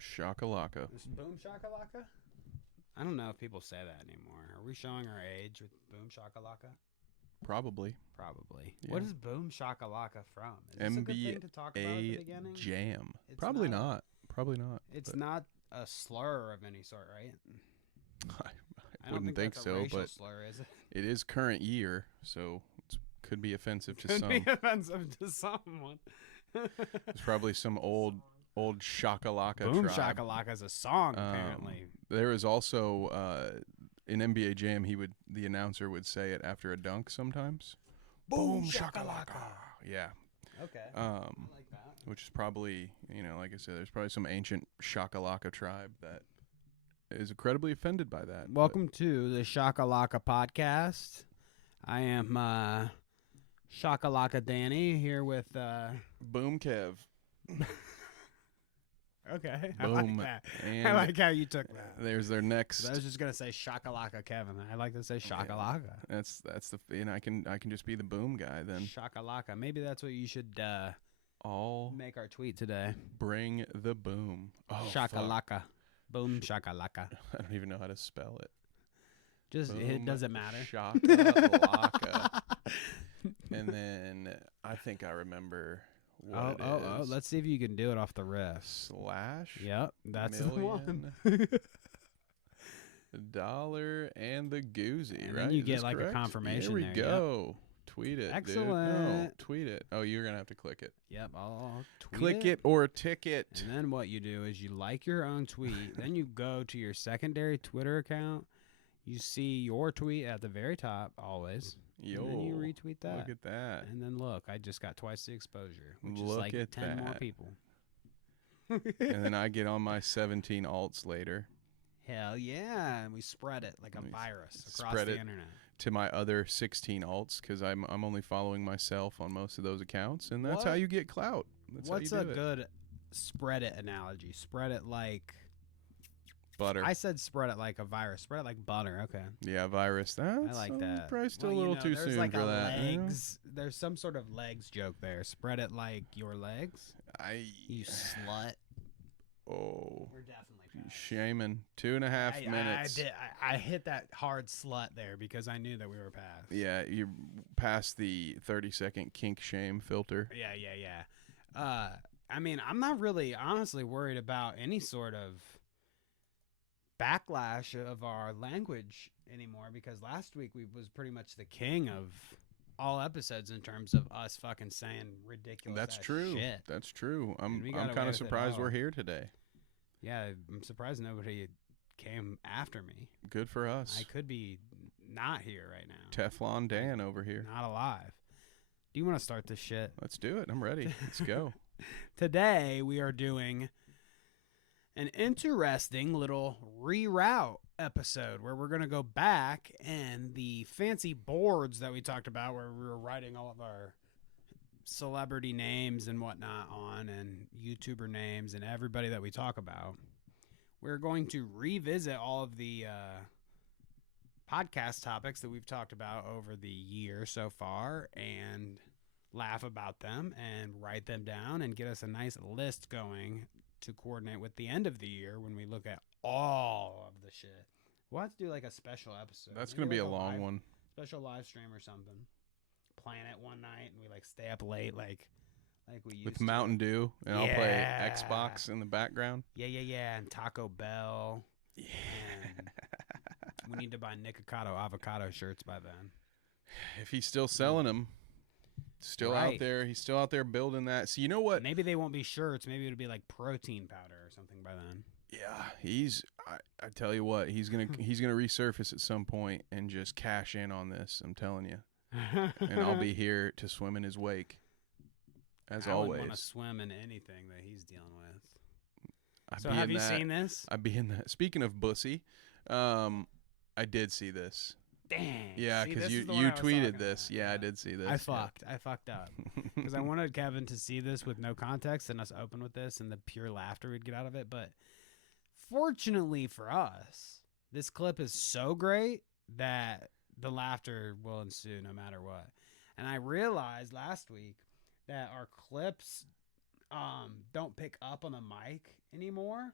shakalaka. Boom shakalaka? I don't know if people say that anymore. Are we showing our age with boom shakalaka? Probably. Yeah. What is boom shakalaka from? Is this a good thing to talk about at the beginning? Jam. Probably not. It's not a slur of any sort, right? I wouldn't think so, but slur, is it? It is current year, so it could be offensive to some. Could be offensive to someone. There's probably some old shakalaka Boom tribe. shakalaka is a song, apparently. There is also in NBA Jam, the announcer would say it after a dunk sometimes. Boom shakalaka. Yeah. Okay. I like that. Which is probably, like I said, there's probably some ancient shakalaka tribe that is incredibly offended by that. Welcome to the Shakalaka Podcast. I am Shakalaka Danny here with Boom Kev. Okay. Boom. I like that. And I like how you took that. There's their next. I was just gonna say Shakalaka Kevin. I like to say Shakalaka. Yeah, that's the I can just be the boom guy then. Shakalaka. Maybe that's what you should all make our tweet today. Bring the boom. Oh, Shakalaka. Fuck. Boom shakalaka. I don't even know how to spell it. Just boom, it doesn't matter. Shakalaka. And then I think I remember what it is. Oh, let's see if you can do it off the riff. Slash. Yep, that's the one. Dollar and the Goozy, and right? Then you is get like correct? a confirmation. There we go. Yep. Tweet it. Excellent. Dude. No, tweet it. Oh, you're gonna have to click it. Yep, I'll tweet click it or ticket. And then what you do is you like your own tweet. Then you go to your secondary Twitter account. You see your tweet at the very top always. Yo, and then you retweet that. Look at that. And then look, I just got twice the exposure, which look is like at 10 more people. And then I get on my 17 alts later. Hell yeah, and we spread it like a virus across the internet. To my other 16 alts because I'm only following myself on most of those accounts, and that's how you get clout. What's a good spread it analogy? Spread it like butter. I said spread it like a virus. Spread it like butter. Okay. Yeah, virus. I like that. Probably still a little too soon like for that. Legs. There's some sort of legs joke there. Spread it like your legs. You slut. Oh. We're definitely shaming. 2.5 minutes. I hit that hard slut there because I knew that we were past. Yeah, you passed the 30-second kink shame filter. Yeah. I mean, I'm not really honestly worried about any sort of backlash of our language anymore because last week was pretty much the king of all episodes in terms of us fucking saying ridiculous shit. That's true. I'm kind of surprised we're here today. Yeah, I'm surprised nobody came after me. Good for us. I could be not here right now. Teflon Dan over here. Not alive. Do you want to start this shit? Let's do it. I'm ready. Let's go. Today we are doing an interesting little reroute episode where we're going to go back and the fancy boards that we talked about where we were writing all of our celebrity names and whatnot on and YouTuber names and everybody that we talk about. We're going to revisit all of the podcast topics that we've talked about over the year so far and laugh about them and write them down and get us a nice list going to coordinate with the end of the year when we look at all of the shit. We'll have to do like a special episode. That's going to be a long one. Special live stream or something. Plan it one night and we like stay up late like we used with to. Mountain Dew and I'll play Xbox in the background. Yeah, and Taco Bell. Yeah. And we need to buy Nikocado avocado shirts by then. If he's still selling them, out there, he's still out there building that. So you know what? Maybe they won't be shirts. Maybe it'll be like protein powder or something by then. Yeah, I tell you what, he's gonna resurface at some point and just cash in on this. I'm telling you. And I'll be here to swim in his wake, as always. I want to swim in anything that he's dealing with. So have you seen this? I'd be in that. Speaking of bussy, I did see this. Dang. Yeah, because you tweeted this. Yeah, I did see this. I fucked up. Because I wanted Kevin to see this with no context and us open with this and the pure laughter we'd get out of it. But fortunately for us, this clip is so great that the laughter will ensue no matter what. And I realized last week that our clips don't pick up on the mic anymore,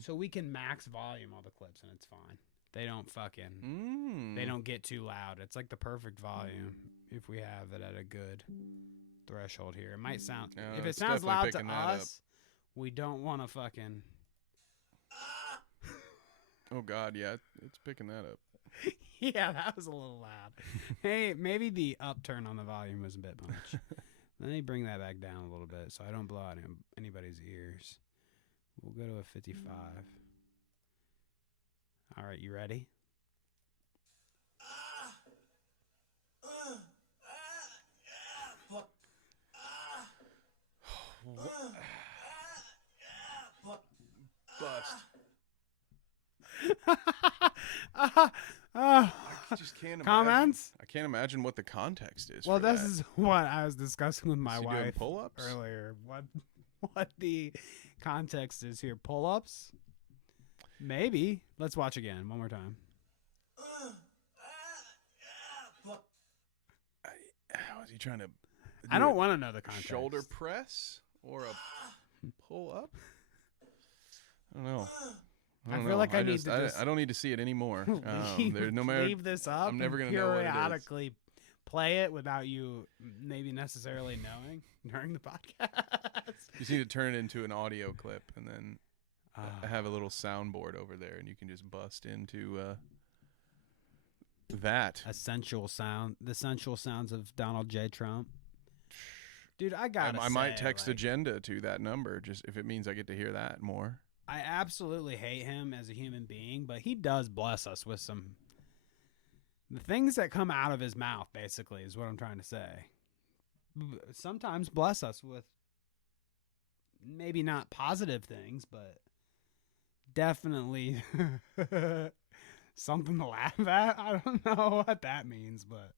so we can max volume all the clips and it's fine. They don't fucking they don't get too loud. It's like the perfect volume if we have it at a good threshold here. It might sound if it sounds loud to us, we don't want to fucking. Oh God, yeah, it's picking that up. Yeah, that was a little loud. Hey, maybe the upturn on the volume was a bit much. Let me bring that back down a little bit so I don't blow out anybody's ears. We'll go to a 55. All right, you ready? Bust. I just can't imagine. Comments? I can't imagine what the context is. Well, for this that. is what I was discussing with my Is he doing wife pull-ups? earlier. What the context is here? Pull-ups? Maybe. Let's watch again one more time. How is he trying to? I don't want to know the context. Shoulder press or a pull up? I don't know. I feel like I need to just. I don't need to see it anymore. There's no matter. Leave this up. I'm never and gonna know what it is. periodically play it without you maybe necessarily knowing during the podcast. You just need to turn it into an audio clip and then have a little soundboard over there, and you can just bust into that. The sensual sounds of Donald J. Trump. Dude, I might text agenda to that number just if it means I get to hear that more. I absolutely hate him as a human being, but he does bless us with the things that come out of his mouth, basically, is what I'm trying to say. Sometimes bless us with maybe not positive things, but definitely something to laugh at. I don't know what that means, but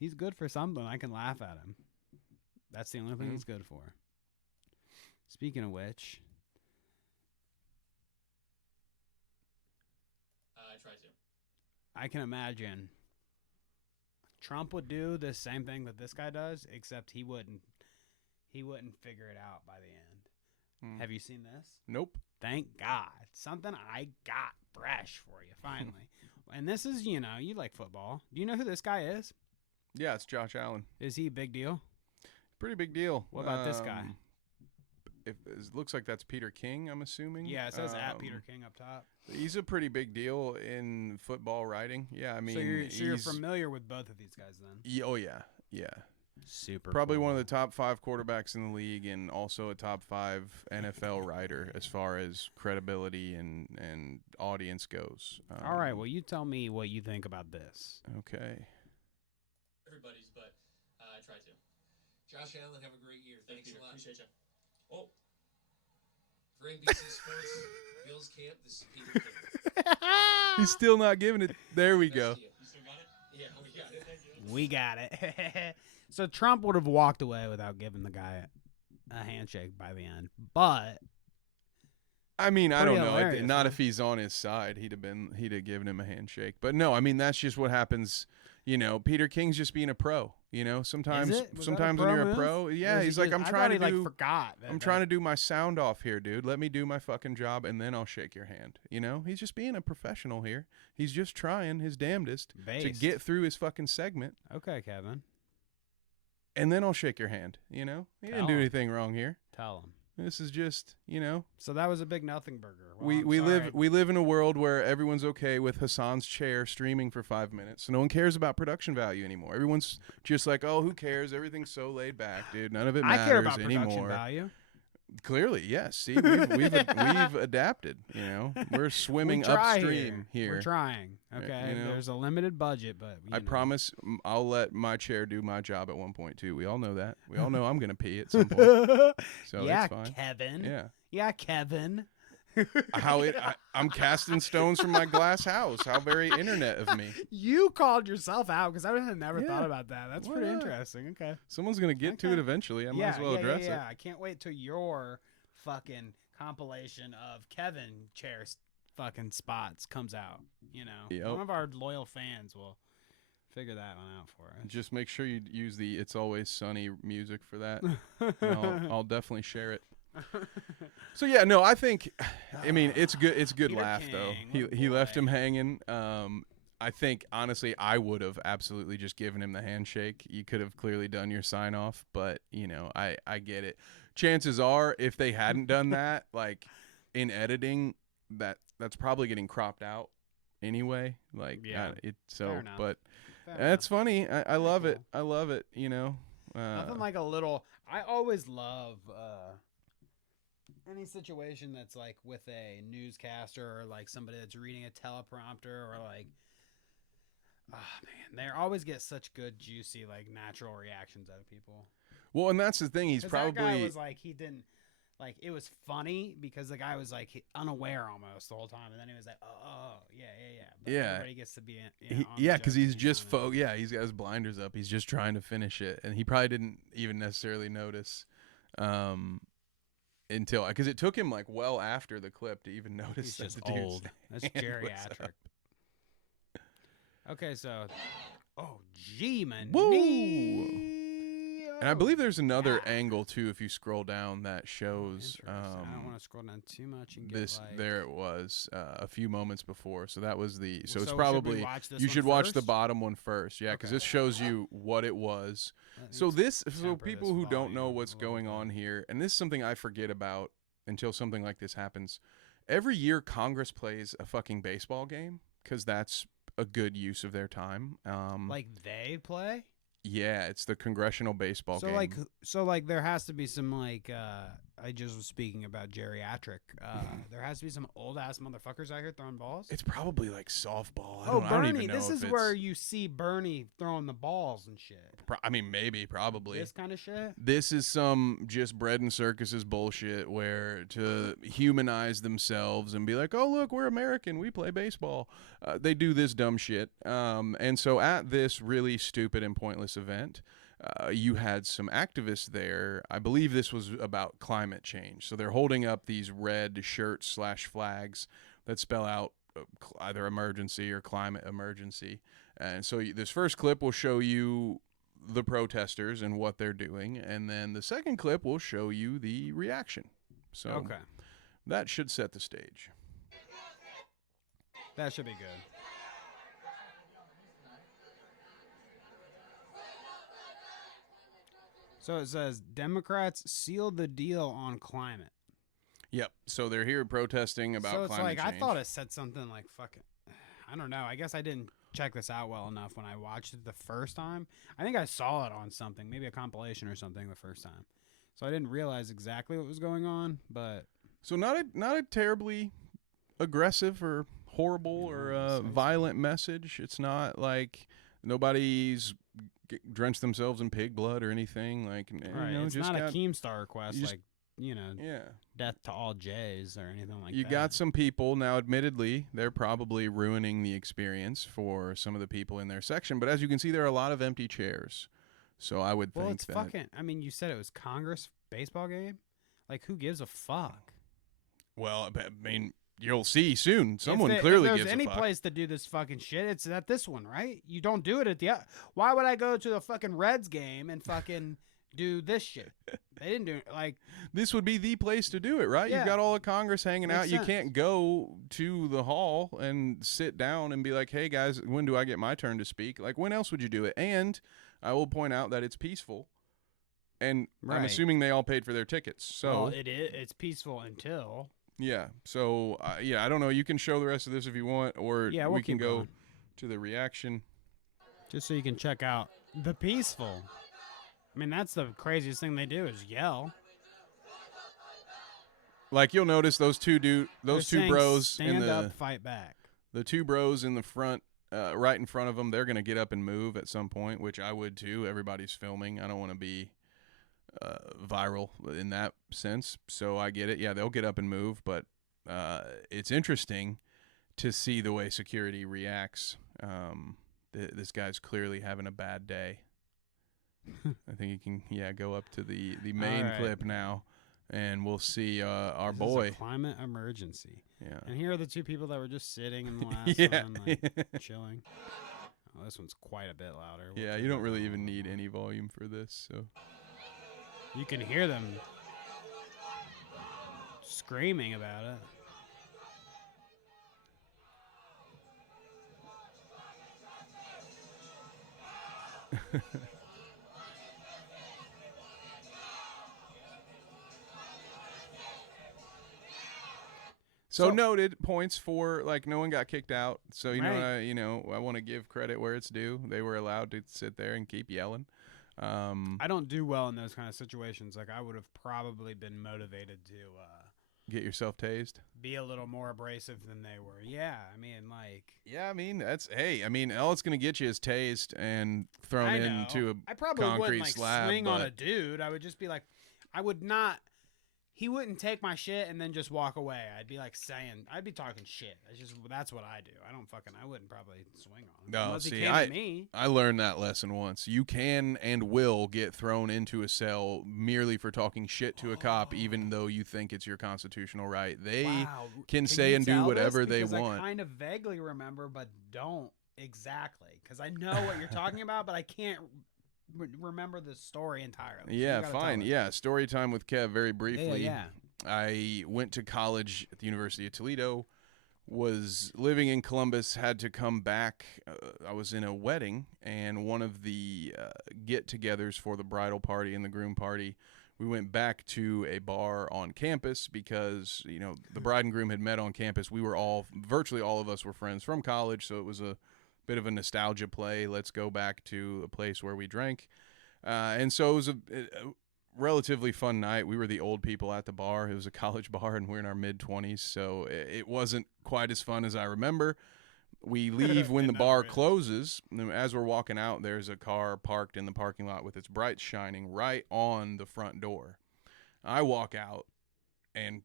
he's good for something. I can laugh at him. That's the only thing he's good for. Speaking of which... I try to. I can imagine Trump would do the same thing that this guy does, except he wouldn't figure it out by the end. Have you seen this? Nope. Thank God. Something I got fresh for you, finally. And this is, you like football. Do you know who this guy is? Yeah, it's Josh Allen. Is he a big deal? Pretty big deal. What about this guy? It looks like that's Peter King, I'm assuming. Yeah, it says at Peter King up top. He's a pretty big deal in football writing. Yeah, I mean, so you're familiar with both of these guys then? Oh yeah, yeah. Super. Probably cool. one of the top 5 quarterbacks in the league, and also a top 5 NFL writer as far as credibility and audience goes. All right. Well, you tell me what you think about this. Okay. Everybody's, but I try to. Josh Allen, have a great year. Thanks a lot. Appreciate you. Oh. For NBC Sports, Bills Camp, this is Peter King. He's still not giving it. There we go. You still got it? Yeah, we got it. Thank you. We got it. So Trump would have walked away without giving the guy a handshake by the end. But I mean, I don't know. hilarious, Not huh? if he's on his side, he'd have given him a handshake. But no, I mean, that's just what happens. Peter King's just being a pro. Sometimes Is it? Was that a sometimes pro when you're move? a pro, Or yeah, is he's he like, just- I'm I trying thought to he, do. forgot. I'm trying to do my sound off here, dude. Let me do my fucking job, and then I'll shake your hand. He's just being a professional here. He's just trying his damnedest to Based. get through his fucking segment, Okay, Kevin. and then I'll shake your hand. He didn't Tell do him. anything wrong here. Tell him. This is just, So that was a big nothing burger. Well, we I'm live sorry. we live in a world where everyone's okay with Hassan's chair streaming for 5 minutes, so no one cares about production value anymore. Everyone's just like, oh, who cares? Everything's so laid back, dude. None of it matters I care about anymore. production value. Clearly, yes. See, we've adapted. We're swimming We try upstream here. We're trying. Okay, There's a limited budget, but I promise I'll let my chair do my job at 1.2. We all know that. We all know I'm gonna pee at some point. So yeah, that's fine. Kevin. Yeah. Kevin. I'm casting stones from my glass house. How very internet of me. You called yourself out because I had never Yeah. thought about that. That's Why pretty not? interesting. Okay. Someone's gonna get to Okay. it eventually. I might as well address it. I can't wait till your fucking compilation of Kevin chair fucking spots comes out. Yep. One of our loyal fans will Figure that one out for us. Just make sure you use the "It's Always Sunny" music for that. I'll definitely share it. So yeah, no, I think, I mean, it's good. It's a good Peter laugh though. King, He left boy. him hanging. I think honestly, I would have absolutely just given him the handshake. You could have clearly done your sign off, but you know, I get it. Chances are, if they hadn't done that, like in editing, that's probably getting cropped out anyway. Like, Yeah. Fair enough. but Fair that's enough. funny. I love it. cool. I love it. You know, Nothing like a little. I always love any situation that's like with a newscaster or like somebody that's reading a teleprompter or like. Oh man, they always get such good, juicy, like natural reactions out of people. well, and that's the thing. He's 'Cause probably that guy was like he didn't like it was funny because the guy was like unaware almost the whole time, and then he was like, oh yeah. But Yeah. everybody gets to be in. yeah, because he's just yeah, he's got his blinders up. He's just trying to finish it, and he probably didn't even necessarily notice until because it took him like well after the clip to even notice He's that just the dude's old. That's hand was geriatric. up. Okay, so man. Woo! And I believe there's another angle too if you scroll down that shows I don't want to scroll down too much and get this. like, There it was a few moments before, so that was the. So it's should we probably watch this you one should watch the first? bottom one first, yeah, because Okay. this shows you what it was. Let me So this, so temper people this who don't know volume what's a little going bit. on here, and this is something I forget about until something like this happens. Every year, Congress plays a fucking baseball game because that's a good use of their time. like they play. Yeah, it's the congressional baseball So game. like there has to be some like I just was speaking about geriatric. There has to be some old ass motherfuckers out here throwing balls. It's probably like softball. I Oh, don't Bernie! even know This if is where you see Bernie throwing the balls and shit. I mean, maybe, probably. This kind of shit. This is some just bread and circuses bullshit where to humanize themselves and be like, oh, look, we're American. We play baseball. They do this dumb shit. And so at this really stupid and pointless event, you had some activists there. I believe this was about climate change. So they're holding up these red shirts / flags that spell out either emergency or climate emergency. And so this first clip will show you the protesters and what they're doing, and then the second clip will show you the reaction. So Okay, that should set the stage. that should be good. So it says Democrats sealed the deal on climate. Yep. So they're here protesting about so it's climate like change. I thought it said something like fucking. I don't know. I guess I didn't check this out well enough when I watched it the first time. I think I saw it on something, maybe a compilation or something the first time. So I didn't realize exactly what was going on, but So not a terribly aggressive or horrible or violent message. It's not like nobody's drenched themselves in pig blood or anything. Like, right, you know, it's just not got, a Keemstar request you just- like, you know, yeah. death to all Jays or anything like You that. got some people now. Admittedly, they're probably ruining the experience for some of the people in their section. But as you can see, there are a lot of empty chairs. So I would Well, think it's that. fucking. I mean, you said it was Congress baseball game. Like, who gives a fuck? Well, I mean, you'll see soon. Someone if clearly there's gives any a fuck. place to do this fucking shit, it's at this one, right? You don't do it at the. Why would I go to the fucking Reds game and fucking do this shit? They didn't do it. Like, This would be the place to do it, right? Yeah. You've got all of Congress hanging Makes out. You sense. can't go to the hall and sit down and be like, hey, guys, when do I get my turn to speak? Like, when else would you do it? And I will point out that it's peaceful. And I'm Right. assuming they all paid for their tickets. So, well, it is. It's peaceful until. yeah. So, yeah, I don't know. You can show the rest of this if you want, or Yeah, we'll we can keep go going. to the reaction. Just so you can check out the peaceful. I mean, that's the craziest thing they do is yell. Like, you'll notice those two They're two saying, bros stand in the up, fight back. the two bros in the front, right in front of them, they're going to get up and move at some point, which I would too. Everybody's filming. I don't want to be viral in that sense. So I get it. Yeah, they'll get up and move, but it's interesting to see the way security reacts. This guy's clearly having a bad day. I think you can, go up to the main right. clip now, and we'll see our This is a boy. climate emergency. Yeah. And here are the two people that were just sitting in the last Yeah. one, like chilling. Oh, this one's quite a bit louder. Yeah, you don't really even need any volume for this. So You can hear them screaming about it. So noted points for like no one got kicked out. So you know I want to give credit where it's due. They were allowed to sit there and keep yelling. I don't do well in those kind of situations. Like I would have probably been motivated to get yourself tased. Be a little more abrasive than they were. Yeah, I mean like. Yeah, I mean all it's gonna get you is tased and thrown into a I probably concrete wouldn't like slab. swing on a dude. I would just be like, I would not. He wouldn't take my shit and then just walk away. I'd be like I'd be talking shit. That's what I do. I wouldn't probably swing on him. No, unless he see, came to me. I learned that lesson once. You can and will get thrown into a cell merely for talking shit to a cop, even though you think it's your constitutional right. They can say and do whatever they want. I kind of vaguely remember, but don't exactly, because I know what you're talking about, but I can't remember the story entirely. Yeah, fine. Yeah, story time with Kev very briefly. Yeah. I went to college at the University of Toledo, was living in Columbus, had to come back. I was in a wedding, and one of the get-togethers for the bridal party and the groom party, we went back to a bar on campus because, the bride and groom had met on campus. We were virtually all of us were friends from college, so it was a bit of a nostalgia play. Let's go back to a place where we drank. And so it was a relatively fun night. We were the old people at the bar. It was a college bar, and we're in our mid-20s, so it wasn't quite as fun as I remember. We leave when the bar closes. As we're walking out, there's a car parked in the parking lot with its brights shining right on the front door. I walk out and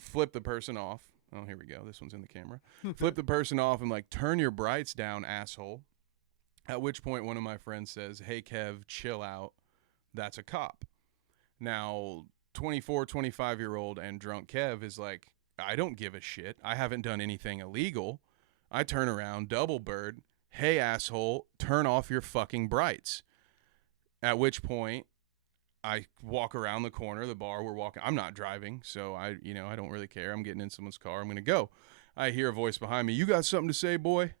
flip the person off. Oh, here we go. This one's in the camera. Flip the person off and like, turn your brights down, asshole. At which point one of my friends says, hey, Kev, chill out. That's a cop. Now, 24, 25-year-old and drunk Kev is like, I don't give a shit. I haven't done anything illegal. I turn around, double bird. Hey, asshole, turn off your fucking brights. At which point, I walk around the corner of the bar. We're walking. I'm not driving, so I don't really care. I'm getting in someone's car. I'm going to go. I hear a voice behind me. You got something to say, boy?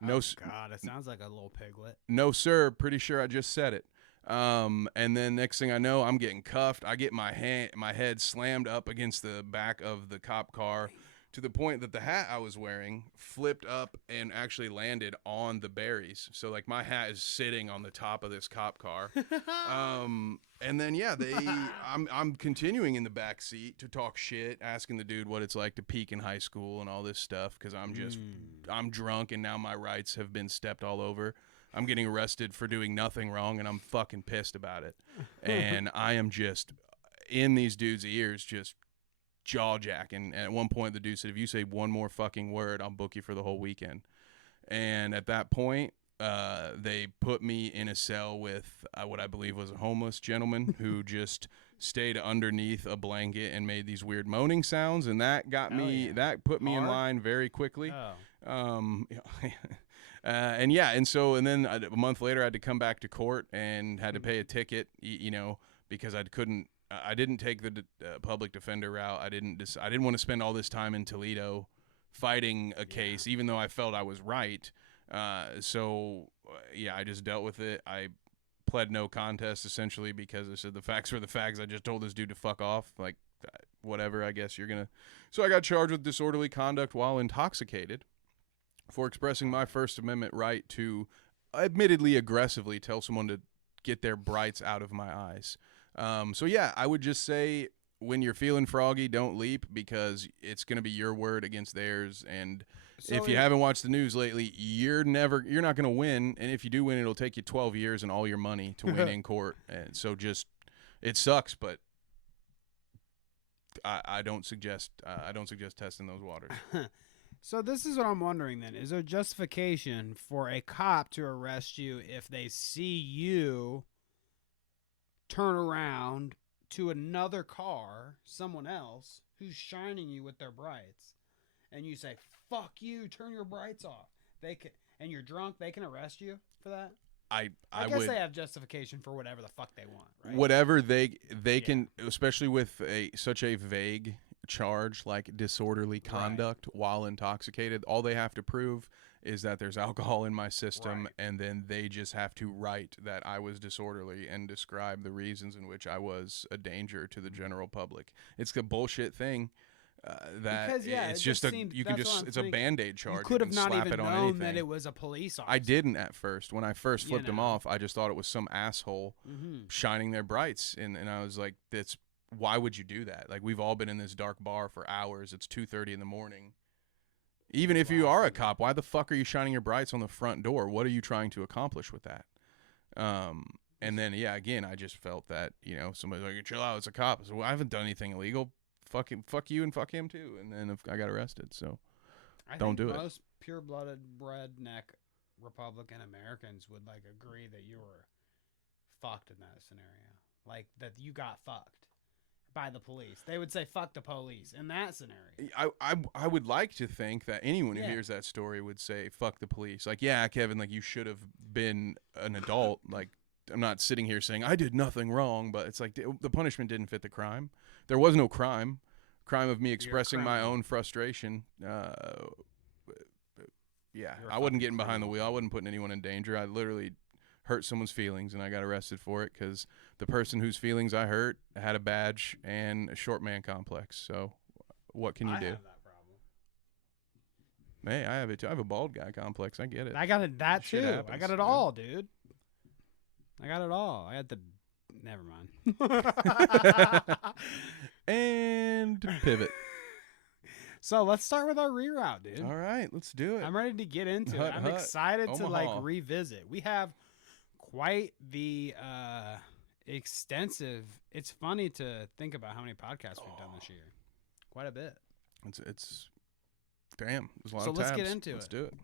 No, God, it sounds like a little piglet. No, sir. Pretty sure I just said it. And then next thing I know, I'm getting cuffed. I get my head slammed up against the back of the cop car to the point that the hat I was wearing flipped up and actually landed on the berries. So like my hat is sitting on the top of this cop car. And then I'm continuing in the back seat to talk shit, asking the dude what it's like to peak in high school and all this stuff, because I'm drunk and now my rights have been stepped all over. I'm getting arrested for doing nothing wrong, and I'm fucking pissed about it. And I am just in these dudes' ears, just jaw-jacking. And at one point, the dude said, if you say one more fucking word, I'll book you for the whole weekend. And at that point, they put me in a cell with what I believe was a homeless gentleman who just stayed underneath a blanket and made these weird moaning sounds. And that that put me in line very quickly. And then a month later, I had to come back to court and had to pay a ticket, because I didn't take the public defender route. I didn't want to spend all this time in Toledo fighting a case, even though I felt I was right. I just dealt with it. I pled no contest, essentially, because I said the facts were the facts. I just told this dude to fuck off. Like, whatever, I guess you're going to. So I got charged with disorderly conduct while intoxicated for expressing my First Amendment right to admittedly aggressively tell someone to get their brights out of my eyes. I would just say when you're feeling froggy, don't leap, because it's going to be your word against theirs. And if you haven't watched the news lately, you're not going to win. And if you do win, it'll take you 12 years and all your money to win in court. And so it sucks, but I don't suggest testing those waters. So this is what I'm wondering then. Is there justification for a cop to arrest you if they see you turn around to another car, someone else, who's shining you with their brights, and you say, fuck you, turn your brights off? and you're drunk, they can arrest you for that. I guess would they have justification for whatever the fuck they want, right? whatever they can, especially with such a vague charge like disorderly conduct while intoxicated. All they have to prove is that there's alcohol in my system, and then they just have to write that I was disorderly and describe the reasons in which I was a danger to the general public. It's a bullshit thing. Because, it's just it's a Band-Aid charge. You could have not slap even it on known anything. that it was a police officer. I didn't at first. When I first flipped them know. off, I just thought it was some asshole shining their brights, and I was like, "That's why would you do that? Like, we've all been in this dark bar for hours. It's 2:30 in the morning. Even if you are a cop, why the fuck are you shining your brights on the front door? What are you trying to accomplish with that?" And then again, I just felt that somebody's like, "Chill out, it's a cop." So I haven't done anything illegal. Fuck him, fuck you, and fuck him too. And then I got arrested, so don't do it. Most pure-blooded redneck Republican Americans would agree that you were fucked in that scenario, like that you got fucked by the police. They would say "fuck the police" in that scenario. I would like to think that anyone who hears that story would say "fuck the police." Like, yeah, Kevin, like you should have been an adult. Like, I'm not sitting here saying I did nothing wrong, but it's like the punishment didn't fit the crime. There was no crime of me expressing my own frustration. I wasn't getting behind the wheel. I wasn't putting anyone in danger. I literally hurt someone's feelings, and I got arrested for it because the person whose feelings I hurt had a badge and a short man complex. So what can you do? I have that problem. Hey, I have it too. I have a bald guy complex. I get it. I got that Shit too. happens, I got it man. all, dude. I got it all. I had the. Never mind. And pivot. So let's start with our reroute, dude. All right, let's do it. I'm ready to get into Hut, it. I'm hut, excited to Omaha. revisit. We have quite the extensive. It's funny to think about how many podcasts we've done this year. Quite a bit. It's damn. There's a lot So of let's tabs. get into Let's it. do it.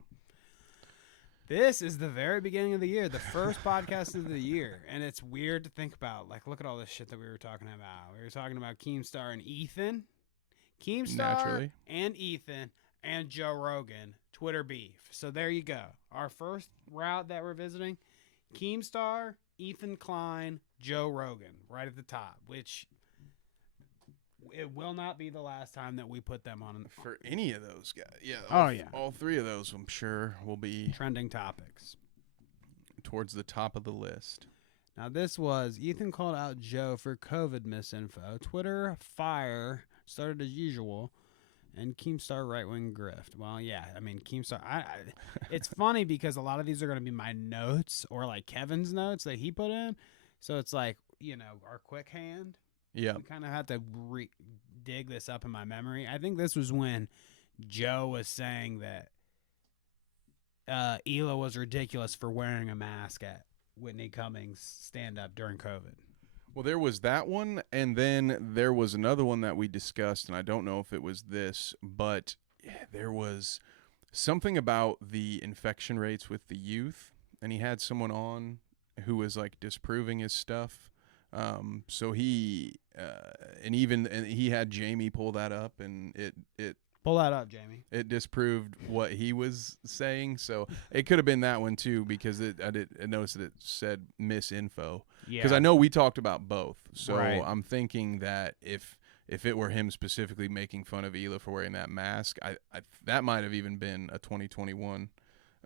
This is the very beginning of the year, the first podcast of the year, and it's weird to think about. Like, look at all this shit that we were talking about. We were talking about Keemstar and Ethan. Keemstar Naturally. and Ethan and Joe Rogan, Twitter beef. So there you go. Our first route that we're visiting, Keemstar, Ethan Klein, Joe Rogan, right at the top, which it will not be the last time that we put them on For any of those guys. Yeah. Oh, yeah. All three of those, I'm sure, will be trending topics. towards the top of the list. Now, this was Ethan called out Joe for COVID misinfo. Twitter fire started as usual, and Keemstar right-wing grift. Well, yeah, I mean, Keemstar. It's funny because a lot of these are going to be my notes or like Kevin's notes that he put in. So it's like, our quick hand. Yeah. I kind of had to dig this up in my memory. I think this was when Joe was saying that Hila was ridiculous for wearing a mask at Whitney Cummings' stand-up during COVID. Well, there was that one, and then there was another one that we discussed, and I don't know if it was this, but there was something about the infection rates with the youth, and he had someone on who was like disproving his stuff. So he and he had Jamie pull that up, and it Pull that up, Jamie. It disproved what he was saying, so it could have been that one too, because I noticed that it said misinfo. Yeah. Because I know we talked about both, so Right. I'm thinking that if it were him specifically making fun of Hila for wearing that mask, I that might have even been a 2021,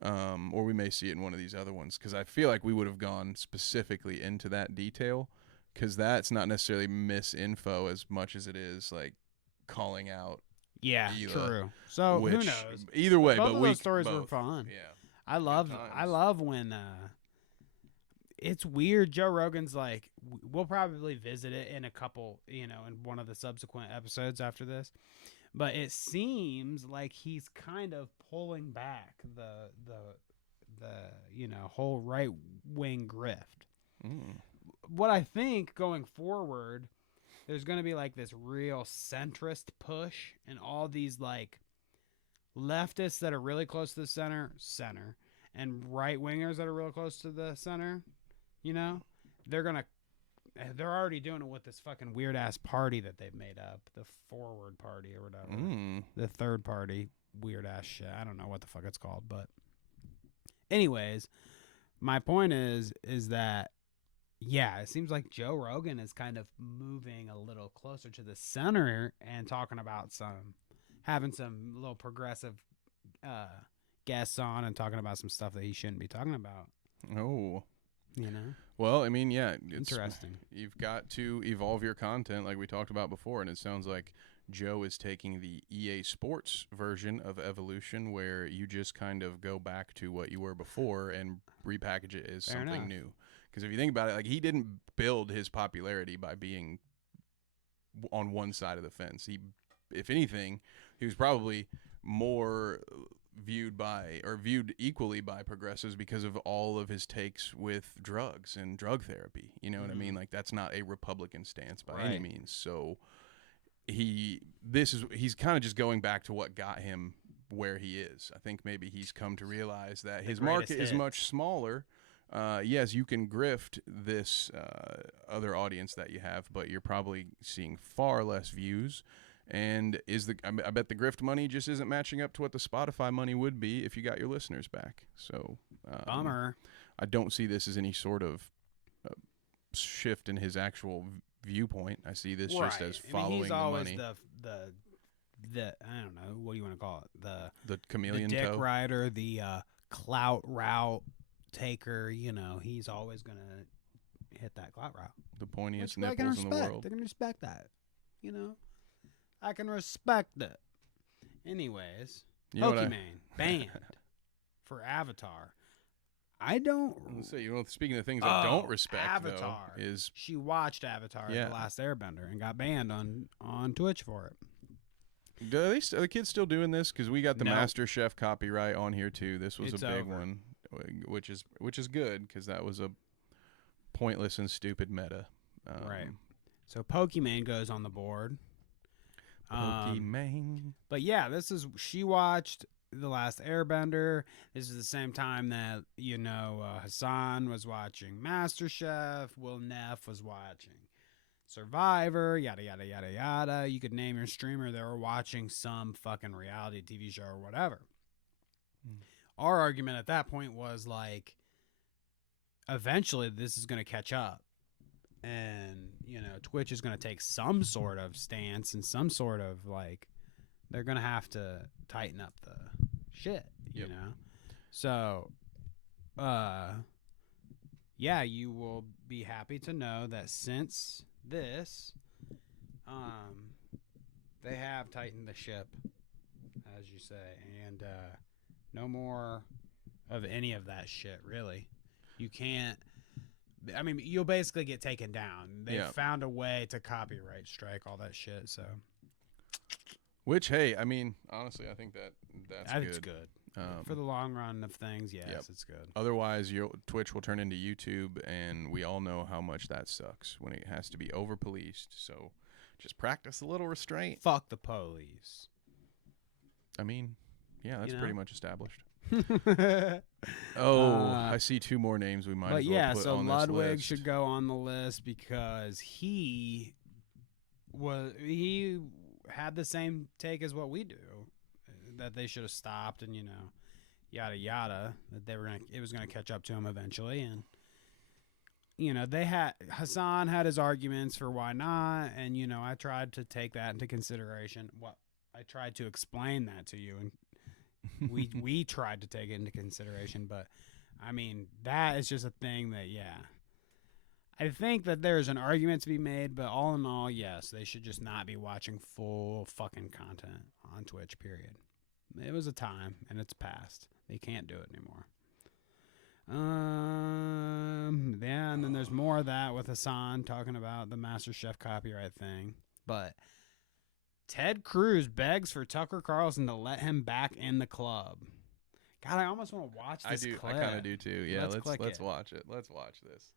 or we may see it in one of these other ones, because I feel like we would have gone specifically into that detail, because that's not necessarily misinfo as much as it is like calling out. Yeah, Hila, true. So who which, knows? Either way, Both but of we those stories were both. fun. Yeah. I love times. when it's weird. Joe Rogan's like, we'll probably visit it in a couple, in one of the subsequent episodes after this. But it seems like he's kind of pulling back the whole right wing grift. Mm. What I think going forward, there's going to be like this real centrist push, and all these like leftists that are really close to the center, and right wingers that are real close to the center, they're already doing it with this fucking weird ass party that they've made up, the Forward Party or whatever, Mm. the third party, weird ass shit. I don't know what the fuck it's called, but Anyways, my point is that, yeah, it seems like Joe Rogan is kind of moving a little closer to the center and talking about having some little progressive guests on and talking about some stuff that he shouldn't be talking about. Oh. You know? Well, I mean, yeah. It's interesting. You've got to evolve your content like we talked about before, and it sounds like Joe is taking the EA Sports version of evolution where you just kind of go back to what you were before and repackage it as Fair something enough. new. Because if you think about it, like he didn't build his popularity by being on one side of the fence. If anything, he was probably more viewed equally by progressives because of all of his takes with drugs and drug therapy. You know what I mean? Like that's not a Republican stance by any means. So he's kind of just going back to what got him where he is. I think maybe he's come to realize that his market is much smaller. Yes, you can grift this other audience that you have, but you're probably seeing far less views. And I bet the grift money just isn't matching up to what the Spotify money would be if you got your listeners back. So, Bummer. I don't see this as any sort of shift in his actual viewpoint. I see this just as following he's the always money. The I don't know, what do you want to call it? The chameleon the dick toe rider, the clout route taker. You know, he's always gonna hit that clout route. The pointiest Which I can nipples in the respect. world. I can respect that. You know, I can respect it. Anyways, Pokemon banned for Avatar. I don't. So speaking of things I don't respect, Avatar. though, is She watched Avatar, The Last Airbender, and got banned on Twitch for it. are the kids still doing this? Because we got the No. Master Chef copyright on here too. This was It's a big over. one, which is good because that was a pointless and stupid meta. Right. So Pokemon goes on the board. Pokemon. But yeah, she watched The Last Airbender. This is the same time that, Hassan was watching MasterChef, Will Neff was watching Survivor, yada, yada, yada, yada. You could name your streamer. They were watching some fucking reality TV show or whatever. Our argument at that point was like, eventually this is going to catch up. And, Twitch is going to take some sort of stance and some sort of, like, they're going to have to tighten up the shit, you know? So, yeah, you will be happy to know that since this, they have tightened the ship, as you say, and no more of any of that shit, really. You can't... I mean, you'll basically get taken down. They found a way to copyright strike all that shit. So, which, hey, I mean, honestly, I think that's good. It's good. For the long run of things, yes, it's good. Otherwise, Twitch will turn into YouTube, and we all know how much that sucks when it has to be over-policed. So, just practice a little restraint. Fuck the police. I mean, yeah, that's pretty much established. I see two more names we might as well put so on Ludwig this list. should go on the list because he had the same take as what we do, that they should have stopped and yada yada, that it was gonna catch up to him eventually, and Hassan had his arguments for why not, and I tried to take that into consideration. I tried to explain that to you, and we tried to take it into consideration, but I mean, that is just a thing that, I think that there's an argument to be made, but all in all, yes, they should just not be watching full fucking content on Twitch, period. It was a time, and it's past. They can't do it anymore. And then there's more of that with Hassan talking about the MasterChef copyright thing, but Ted Cruz begs for Tucker Carlson to let him back in the club. God, I almost want to watch this clip. I kind of do too. Yeah, let's watch it. Let's watch this.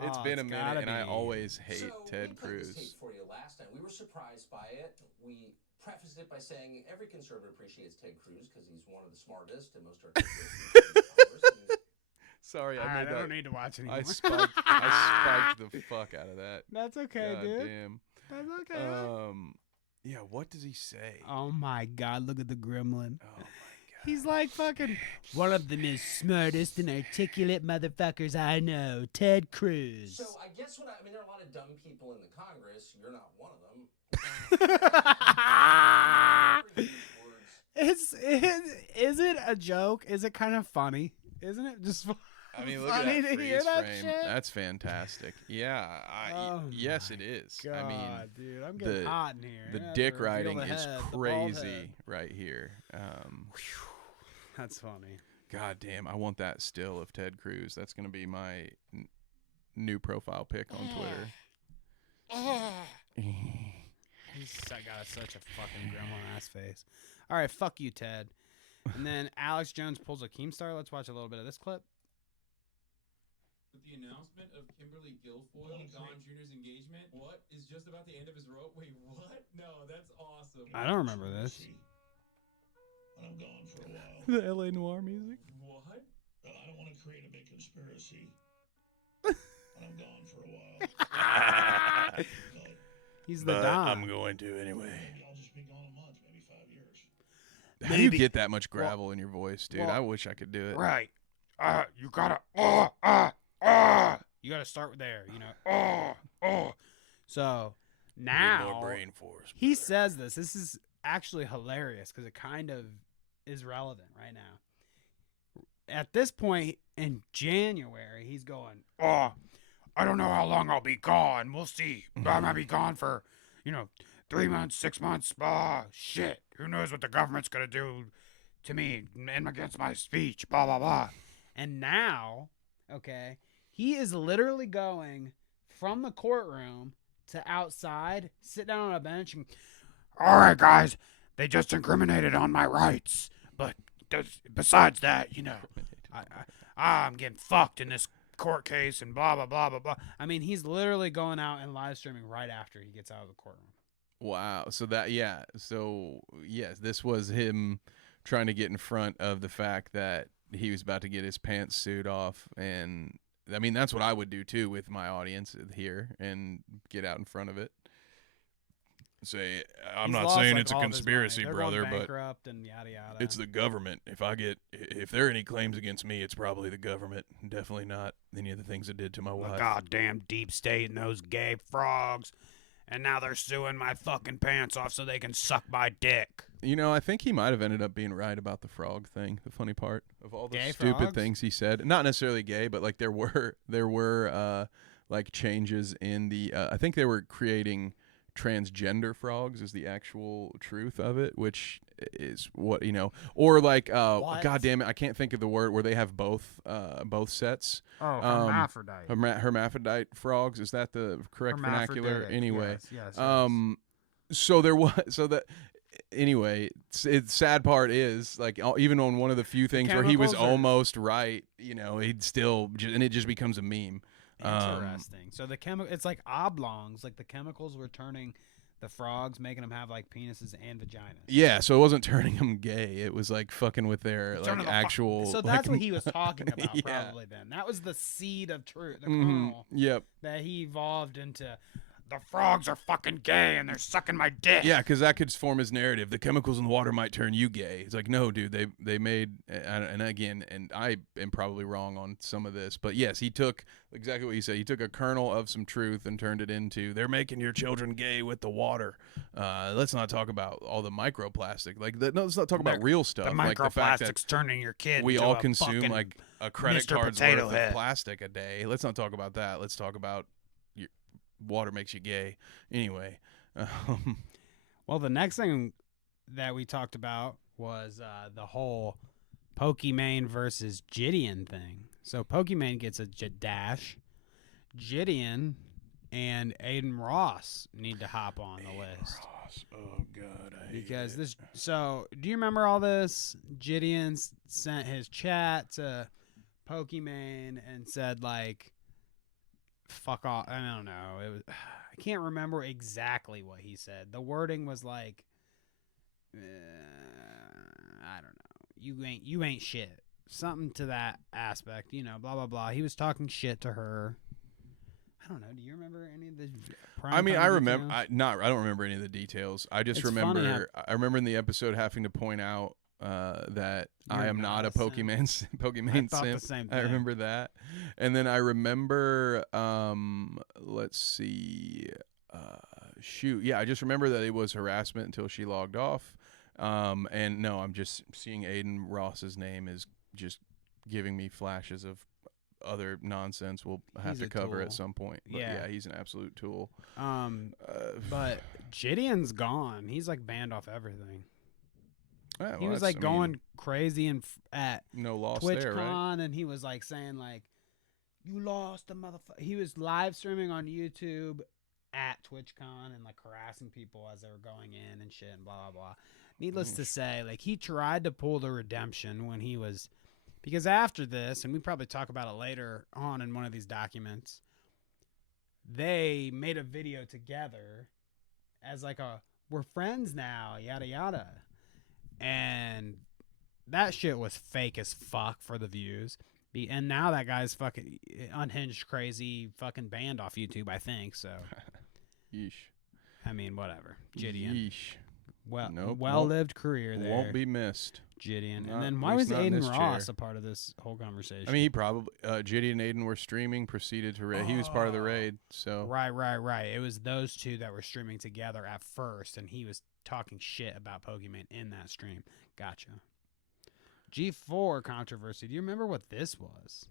It's been a minute, and I always hate Ted Cruz. We played this tape for you last time. We were surprised by it. We prefaced it by saying every conservative appreciates Ted Cruz because he's one of the smartest and most articulate. Sorry, I don't need to watch anymore. I spiked the fuck out of that. That's okay, God dude. Damn. That's okay. Yeah, what does he say? Oh my God! Look at the gremlin. Oh my God. He's like fucking one of the most smartest and articulate motherfuckers I know, Ted Cruz. So I guess what I mean, there are a lot of dumb people in the Congress. You're not one of them. Is it a joke? Is it kind of funny? Isn't it just I mean, look funny at that to hear freeze that frame. shit? That's fantastic. Yeah, yes, it is. God, I mean, dude, I'm getting hot in here. the I have dick to reveal riding the is head, the bald crazy head. right here. That's funny. God damn, I want that still of Ted Cruz. That's gonna be my new profile pic on Twitter. He's got such a fucking grandma ass face. All right, fuck you, Ted. And then Alex Jones pulls a Keemstar. Let's watch a little bit of this clip. With the announcement of Kimberly Guilfoyle and Don Jr.'s engagement, what is just about the end of his rope? Wait, what? No, that's awesome. I don't remember this. When I'm gone for a while. The LA Noir music. What? Well, I don't want to create a big conspiracy. When I'm gone for a while. But He's the Don. I'm going to anyway. maybe I'll just be gone a month, maybe 5 years. How do you get that much gravel in your voice, dude? well, I wish I could do it. Right. You gotta you gotta start there, you know. So now more brain force. he says this. This is actually hilarious because it kind of is relevant right now. At this point in January, he's going, I don't know how long I'll be gone. We'll see. I might be gone for, 3 months, 6 months. Shit. Who knows what the government's going to do to me and against my speech, blah, blah, blah. And now, okay, he is literally going from the courtroom to outside, sit down on a bench and, all right, guys, they just incriminated on my rights. But besides that, I'm getting fucked in this court case and blah, blah, blah, blah, blah. I mean, he's literally going out and live streaming right after he gets out of the courtroom. Wow. So yes, this was him trying to get in front of the fact that he was about to get his pantsuit off. And I mean, that's what I would do too with my audience here and get out in front of it. Say, I'm He's not lost, saying like, it's a all of his conspiracy, money. They're brother, going but bankrupt and yada yada. it's the government. If there are any claims against me, it's probably the government. Definitely not any of the things it did to my wife. Goddamn deep state and those gay frogs. And now they're suing my fucking pants off so they can suck my dick. I think he might have ended up being right about the frog thing. The funny part of all the Gay stupid frogs? things he said, not necessarily gay, but like there were like changes in the. I think they were creating transgender frogs is the actual truth of it, which is what or like What? God damn it, I can't think of the word where they have both sets. Oh, hermaphrodite. Hermaphrodite frogs, is that the correct vernacular? Anyway, Yes. so there was anyway, it's sad part is like even on one of the few things where he was chemicals are- almost right, he'd still and it just becomes a meme. Interesting. So it's like oblongs. Like the chemicals were turning the frogs, making them have like penises and vaginas. Yeah, so it wasn't turning them gay. It was like fucking with their like actual. So like, that's what he was talking about, yeah. probably. Then that was the seed of truth, the Mhm. kernel Yep. that he evolved into. The frogs are fucking gay and they're sucking my dick. Yeah, because that could form his narrative. The chemicals in the water might turn you gay. It's like, no, dude. They made and again, and I am probably wrong on some of this, but yes, he took exactly what you said. He took a kernel of some truth and turned it into they're making your children gay with the water. Let's not talk about all the microplastic. Like, no, let's not talk about real stuff. The like the fact that microplastics turning your kid. we into all a consume fucking like a credit Mr. card's Potato worth Head. of plastic a day. Let's not talk about that. Let's talk about your water makes you gay. Anyway, Well, the next thing that we talked about was the whole Pokimane versus Gideon thing. So Pokimane gets a dash. Gideon and Aiden Ross need to hop on the list. Ross. Oh God, I hate Because it. this. So, do you remember all this? Gideon sent his chat to Pokimane and said like, "Fuck off." I don't know. It was. I can't remember exactly what he said. The wording was like, I don't know. You ain't shit. Something to that aspect. Blah blah blah. He was talking shit to her. I don't know. Do you remember any of the? I mean, I remember. details? I don't remember any of the details. I just It's funny remember. I remember in the episode having to point out that You're I am not a not a simp. Pokemon thought the simp. same I thing. remember that, and then I remember let's see, shoot, yeah, I just remember that it was harassment until she logged off. And no, I'm just seeing Aiden Ross's name is just giving me flashes of other nonsense we'll have He's to a cover at tool. some point. But Yeah. yeah, he's an absolute tool. But Gideon's gone. He's like banned off everything. Yeah, He well, was that's- like I mean, going crazy and at no loss there, right? TwitchCon, and he was like saying like, "You lost the motherfucker." He was live streaming on YouTube at TwitchCon and like harassing people as they were going in and shit and blah blah blah. Needless to say, like he tried to pull the redemption when he was, because after this, and we probably talk about it later on in one of these documents, they made a video together as like a we're friends now, yada yada. And that shit was fake as fuck for the views. And now that guy's fucking unhinged, crazy, fucking banned off YouTube, I think. So, Yeesh. I mean, whatever. Gideon. Yeesh. Well, Nope, well-lived career there. Won't be missed. Gideon. Not- And then at why was least not in Aiden this Ross chair. a part of this whole conversation? I mean, he probably Jitty and Aiden were streaming, proceeded to raid. He was part of the raid, so Right. It was those two that were streaming together at first, and he was talking shit about Pokemon in that stream. Gotcha. G4 controversy. Do you remember what this was?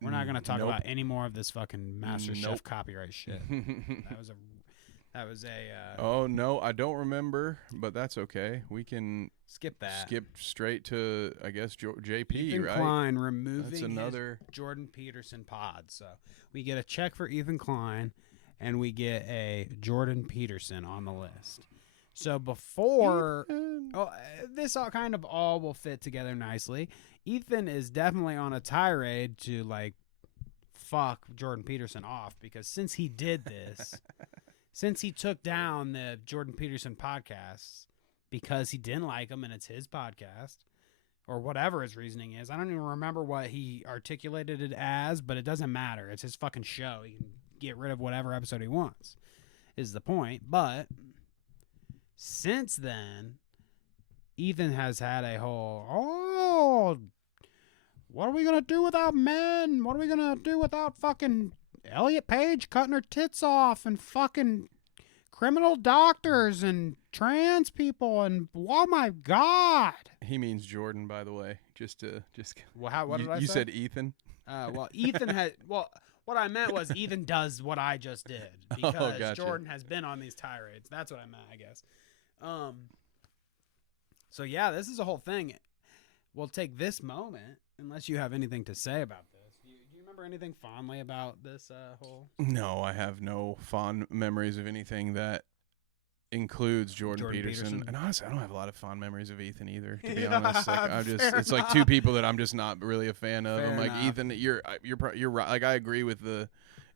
We're not going to talk Nope. about any more of this fucking Master Chef Nope. copyright shit. That was a Oh no, I don't remember, but that's okay. We can skip that. skip straight to, I guess, JP, Ethan right? Klein removing That's another. his Jordan Peterson pod. So we get a check for Ethan Klein, and we get a Jordan Peterson on the list. So before this all kind of all will fit together nicely. Ethan is definitely on a tirade to like fuck Jordan Peterson off, because since he did this, since he took down the Jordan Peterson podcasts because he didn't like him and it's his podcast, or whatever his reasoning is. I don't even remember what he articulated it as, but it doesn't matter. It's his fucking show. He can get rid of whatever episode he wants, is the point. But since then, Ethan has had a whole, what are we going to do without men? What are we going to do without fucking Elliot Page cutting her tits off and fucking criminal doctors and trans people and oh my god. He means Jordan, by the way. Well, what did I say? You said Ethan. Well, Ethan had. Well, what I meant was Ethan does what I just did because gotcha. Jordan has been on these tirades. That's what I meant, I guess. So yeah, this is a whole thing. We'll take this moment, unless you have anything to say about this. Do you remember anything fondly about this whole? No, I have no fond memories of anything that includes Jordan Peterson. And honestly, I don't have a lot of fond memories of Ethan either, to be honest. Like, it's like two people that I'm just not really a fan of. Fair I'm like, enough. Ethan, you're right. Like, I agree with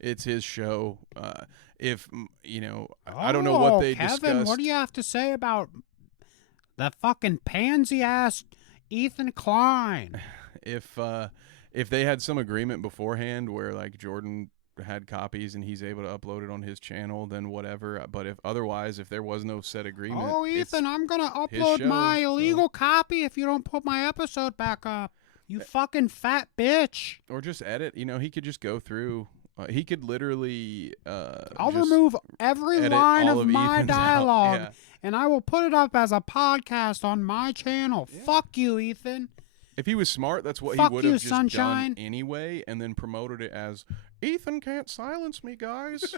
it's his show. I don't know what they Kevin, discussed. what do you have to say about that fucking pansy ass Ethan Klein? If they had some agreement beforehand where like Jordan had copies and he's able to upload it on his channel, then whatever. But if there was no set agreement. Oh, it's Ethan, I'm gonna his upload show, my so- illegal copy if you don't put my episode back up. You fucking fat bitch. Or just edit. He could just go through. He could literally. I'll just remove every edit line all of my Ethan's out. dialogue, Yeah. and I will put it up as a podcast on my channel. Yeah. Fuck you, Ethan. If he was smart, that's what Fuck he would you, have just sunshine. done anyway, and then promoted it as Ethan can't silence me, guys.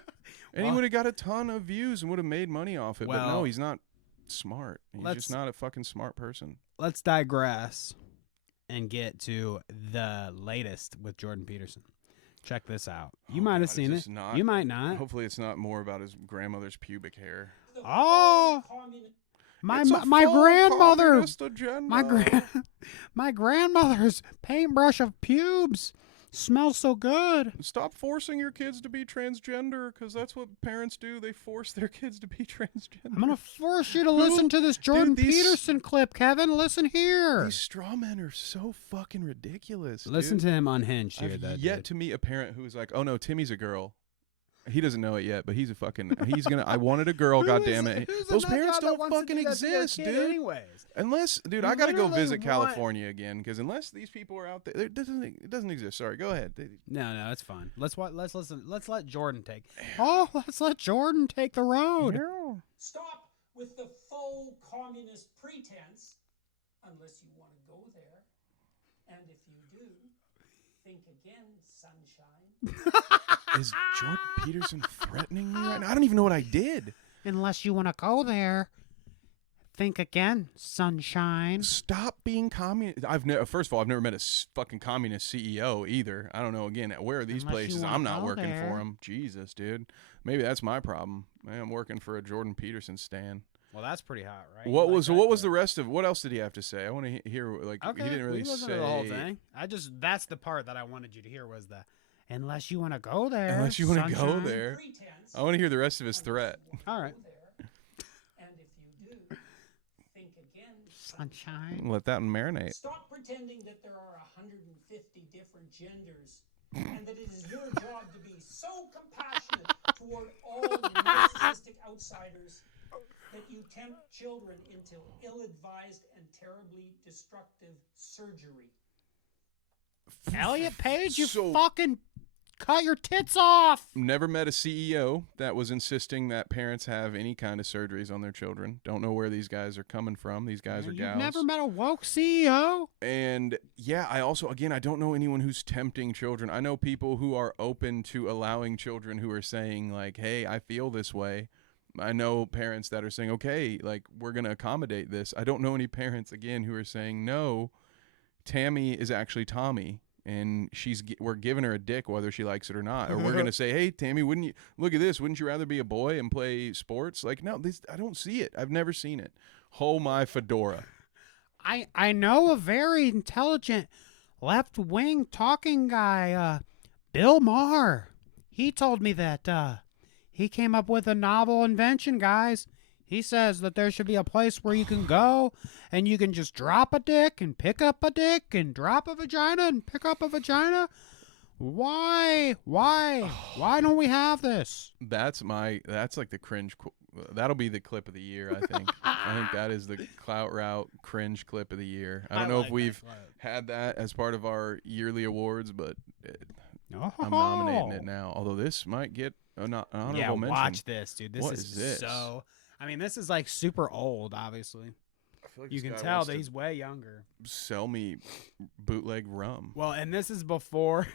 And he Well- would have got a ton of views and would have made money off it. but Well, no, he's not smart. He's let's- just not a fucking smart person. Let's digress and get to the latest with Jordan Peterson. Check this out. You Oh, might have God, seen is it. this not- You might not. Hopefully, it's not more about his grandmother's pubic hair. Oh, my It's a my full grandmother. communist agenda. My grandmother's paintbrush of pubes smells so good. Stop forcing your kids to be transgender, because that's what parents do. They force their kids to be transgender. I'm gonna force you to listen to this Jordan these- Peterson clip, Kevin. Listen here. These straw men are so fucking ridiculous. Listen dude. to him unhinged here. I've that yet dude. to meet a parent who's like, "Oh no, Timmy's a girl." He doesn't know it yet, but he's gonna. I wanted a girl. God damn it! Those parents don't fucking exist, dude. Anyways, Unless, dude, You I gotta go literally visit want- California again because unless these people are out there, it doesn't exist. Sorry, go ahead. no, that's fine. Let's listen. Let's let Jordan take. Oh, let's let Jordan take the road. Stop with the faux communist pretense, unless you want to go there. And if you do, think again, sunshine. Is Jordan Peterson threatening me right now? I don't even know what I did. Unless you want to go there, think again, sunshine. Stop being communist. First of all, I've never met a fucking communist CEO either. I don't know. Again, where are these Unless you places? wanna I'm not go working there. for them. Jesus, dude. Maybe that's my problem. I'm working for a Jordan Peterson stan. Well, that's pretty hot, right? What was the rest of? What else did he have to say? I want to hear. Like Okay, he didn't really we listened say to the whole thing. That's the part that I wanted you to hear was the unless you want to go there. Unless you want to go sunshine." there. Pretense, I want to hear the rest of his threat. All right. and if you do, think again, Sunshine. Let that marinate. Stop pretending that there are 150 different genders and that it is your job to be so compassionate toward all narcissistic outsiders that you tempt children into ill-advised and terribly destructive surgery. Elliot Page, you So- fucking cut your tits off. Never met a CEO that was insisting that parents have any kind of surgeries on their children. Don't know where these guys are coming from. These guys are You've gals. never met a woke E CEO. And yeah, I also, again, I don't know anyone who's tempting children. I know people who are open to allowing children who are saying like, hey, I feel this way. I know parents that are saying, okay, like we're going to accommodate this. I don't know any parents, again, who are saying, no, Tammy is actually Tommy. And we're giving her a dick whether she likes it or not. Or we're going to say, hey, Tammy, wouldn't you, look at this, wouldn't you rather be a boy and play sports? Like, no, I don't see it. I've never seen it. Oh, my fedora. I know a very intelligent left-wing talking guy, Bill Maher. He told me that he came up with a novel invention, guys. He says that there should be a place where you can go and you can just drop a dick and pick up a dick and drop a vagina and pick up a vagina. Why? Why don't we have this? That's like the cringe. That'll be the clip of the year, I think. I think that is the Clout RERoute cringe clip of the year. I don't know if we've had that as part of our yearly awards, but I'm nominating it now. Although this might get an honorable mention. Watch this, dude. This What is this? so. I mean, this is like super old, obviously. I feel like You this can guy tell wants that to he's way younger. sell me bootleg rum. Well, and this is before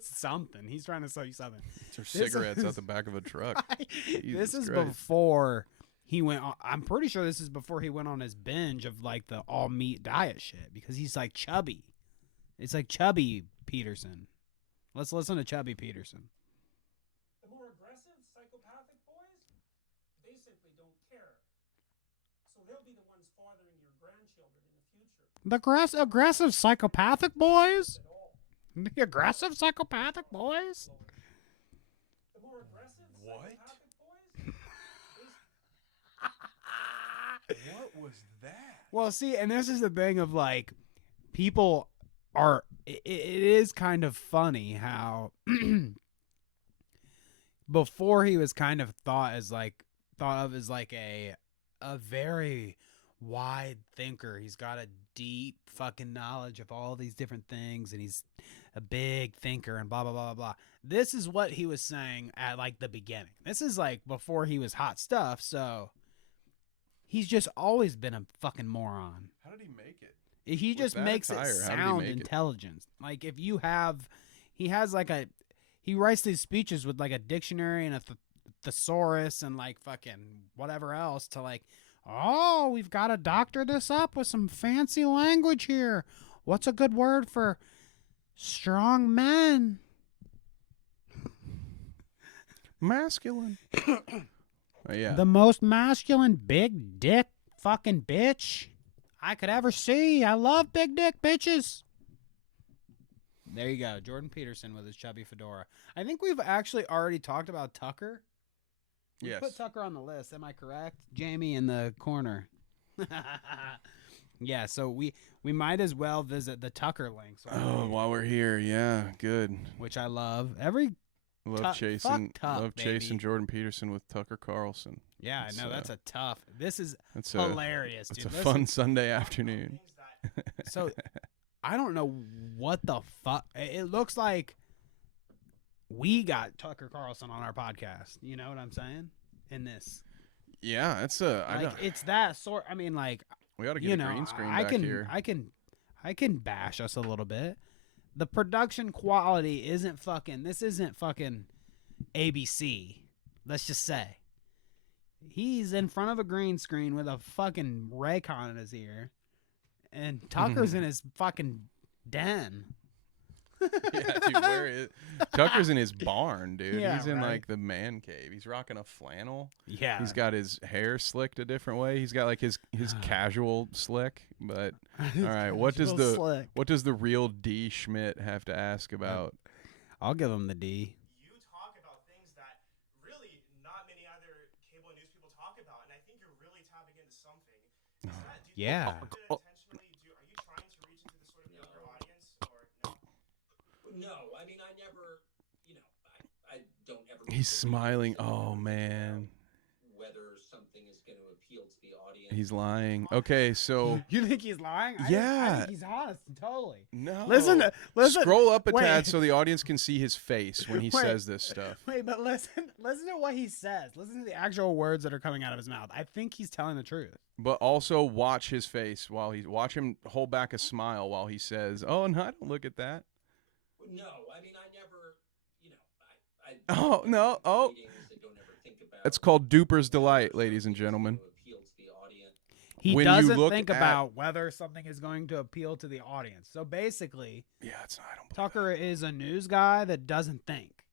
something. He's trying to sell you something. Or cigarettes out the back of a truck. This Jesus is Christ. before he went on, I'm pretty sure this is before he went on his binge of like the all meat diet shit because he's like chubby. It's like Chubby Peterson. Let's listen to Chubby Peterson. The more aggressive, psychopathic boys, they simply don't care. So they'll be the ones fathering your grandchildren in the future. The aggressive psychopathic boys? At all. The aggressive psychopathic boys? The more aggressive, What? psychopathic boys, What was that? Well, see, and this is the thing of like, people are. It is kind of funny how before he was kind of thought of as like a very wide thinker. He's got a deep fucking knowledge of all these different things, and he's a big thinker and blah blah blah blah blah. This is what he was saying at like the beginning. This is like before he was hot stuff. So he's just always been a fucking moron. How did he make it? He With just that makes attire, it how did he sound make it? intelligent. Like if you have, he writes these speeches with like a dictionary and a thesaurus and like fucking whatever else to like, oh, we've got to doctor this up with some fancy language here. What's a good word for strong men? Masculine. Yeah. The most masculine big dick fucking bitch I could ever see. I love big dick bitches. There you go. Jordan Peterson with his chubby fedora. I think we've actually already talked about Tucker. We Yes. put Tucker on the list. Am I correct? Jamie in the corner. Yeah, so we might as well visit the Tucker links. Oh, while we're here, yeah, good. Which I love. Love chasing baby. Jordan Peterson with Tucker Carlson. Yeah, I know that's a tough. This is That's hilarious, It's dude. a Listen, fun Sunday afternoon. So I don't know what the fuck. It looks like we got Tucker Carlson on our podcast. You know what I'm saying? In this, Yeah, it's it's that sort. I mean, like, we ought to get a green screen I back can, here. I can bash us a little bit. The production quality isn't fucking. This isn't fucking ABC. Let's just say he's in front of a green screen with a fucking Raycon in his ear, and Tucker's in his fucking den. Yeah, dude, where is Tucker's in his barn, dude. Yeah, He's in right. like the man cave. He's rocking a flannel. Yeah, He's got his hair slicked a different way. He's got like his casual slick. But all right, what does the real D Schmidt have to ask about? I'll give him the D. You talk about things that really not many other cable news people talk about, and I think you're really tapping into something. Is that, do you Yeah. think you intentionally do? Are you trying to reach into the sort of younger audience, or no? No, I mean, I never, I don't ever. He's smiling. Oh man, Whether something is going to appeal to the audience. he's lying. Okay, so You think he's lying? I Yeah. think he's honest. Totally. no. Listen. Scroll up a wait. tad so the audience can see his face when he Wait. says this stuff. Wait, but listen to what he says. Listen to the actual words that are coming out of his mouth. I think he's telling the truth. But also watch his face watch him hold back a smile while he says, "Oh no, I don't look at that." No, I mean, I never, I Oh, no, oh. It's called Duper's Delight, ladies and gentlemen. He When you doesn't look think at- about whether something is going to appeal to the audience. So basically, Yeah, it's not. I don't believe Tucker is a news guy that doesn't think.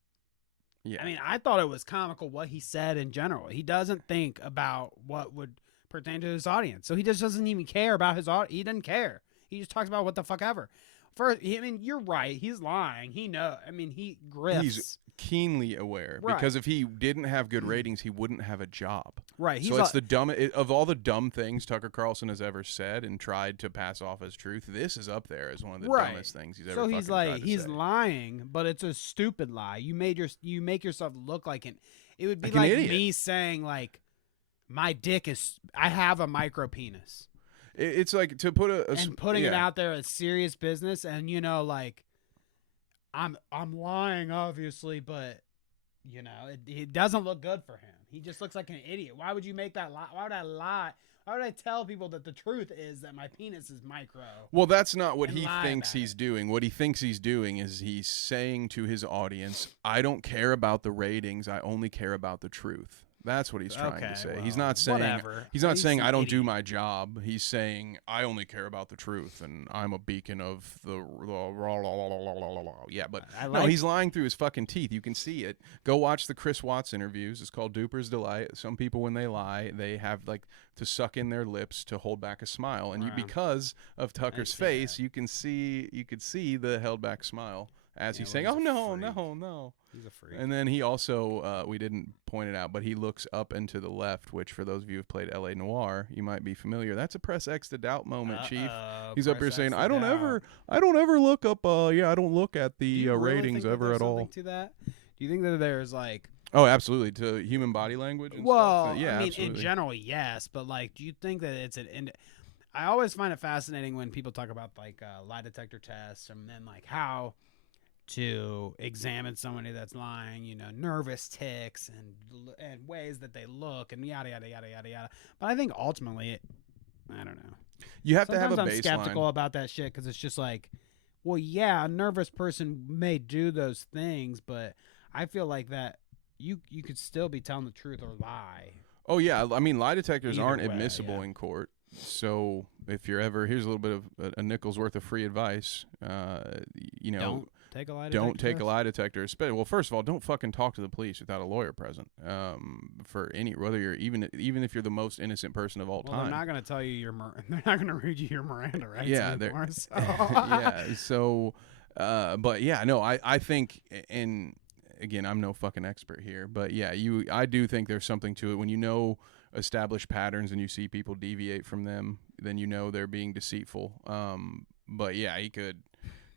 that. Yeah. I mean, I thought it was comical what he said in general. He doesn't think about what would pertain to his audience. So he just doesn't even care about his audience. He doesn't care. He just talks about what the fuck ever. First, I mean, you're right. He's lying. He know. I mean, he grifts. He's keenly aware Right. because if he didn't have good ratings, he wouldn't have a job. right. He's So it's the dumb of all the dumb things Tucker Carlson has ever said and tried to pass off as truth. This is up there as one of the Right. dumbest things he's ever. so he's fucking tried like to he's say. lying, but it's a stupid lie. You make yourself look like an. It would be Like an like idiot. me saying like, my dick is. I have a micro penis. It's like to put And putting it yeah. out there as serious business, and like, I'm lying obviously, but it doesn't look good for him. He just looks like an idiot. Why would you make that lie? Why would I lie? Why would I tell people that the truth is that my penis is micro? Well, that's not what and he lie thinks about he's it? doing. What he thinks he's doing is he's saying to his audience, "I don't care about the ratings. I only care about the truth." That's what he's trying Okay, to say. well, he's not saying whatever. he's not He's saying an I don't do idiot. my job. He's saying I only care about the truth and I'm a beacon of the yeah, but I no, like- he's lying through his fucking teeth. You can see it. Go watch the Chris Watts interviews. It's called Duper's Delight. Some people when they lie, they have like to suck in their lips to hold back a smile. And you Wow. because of Tucker's see face, that. you could see the held back smile as he's Yeah, saying, well, "Oh he's a no, freak. no, no." He's a freak. And then he also, we didn't point it out, but he looks up and to the left, which for those of you who've played L.A. Noire, you might be familiar. That's a press X to doubt moment, Chief. He's up here saying, I don't ever look up, I don't look at the ratings ever at all. To that? Do you think that there's like? Oh, absolutely. To human body language and Well, stuff. Yeah, I mean, absolutely. in general, yes, but like, do you think that it's an? I always find it fascinating when people talk about like lie detector tests and then like how to examine somebody that's lying, nervous tics and ways that they look and yada yada yada yada yada. But I think ultimately, I don't know. You have to Sometimes have a I'm baseline. skeptical about that shit because it's just like, well, yeah, a nervous person may do those things, but I feel like that you could still be telling the truth or lie. Oh, yeah. I mean, lie detectors Either aren't way, admissible yeah. in court. So if you're ever, here's a little bit of a nickel's worth of free advice. Don't take a lie detector. Don't take a test? lie detector. Well, first of all, don't fucking talk to the police without a lawyer present. For whether you're even if you're the most innocent person of all Well, time. they're not going to tell you they're not going to read you your Miranda rights Yeah, anymore. So. yeah. So, but yeah, no, I think, and again, I'm no fucking expert here, but yeah, I do think there's something to it when established patterns and you see people deviate from them, then they're being deceitful. But yeah, he could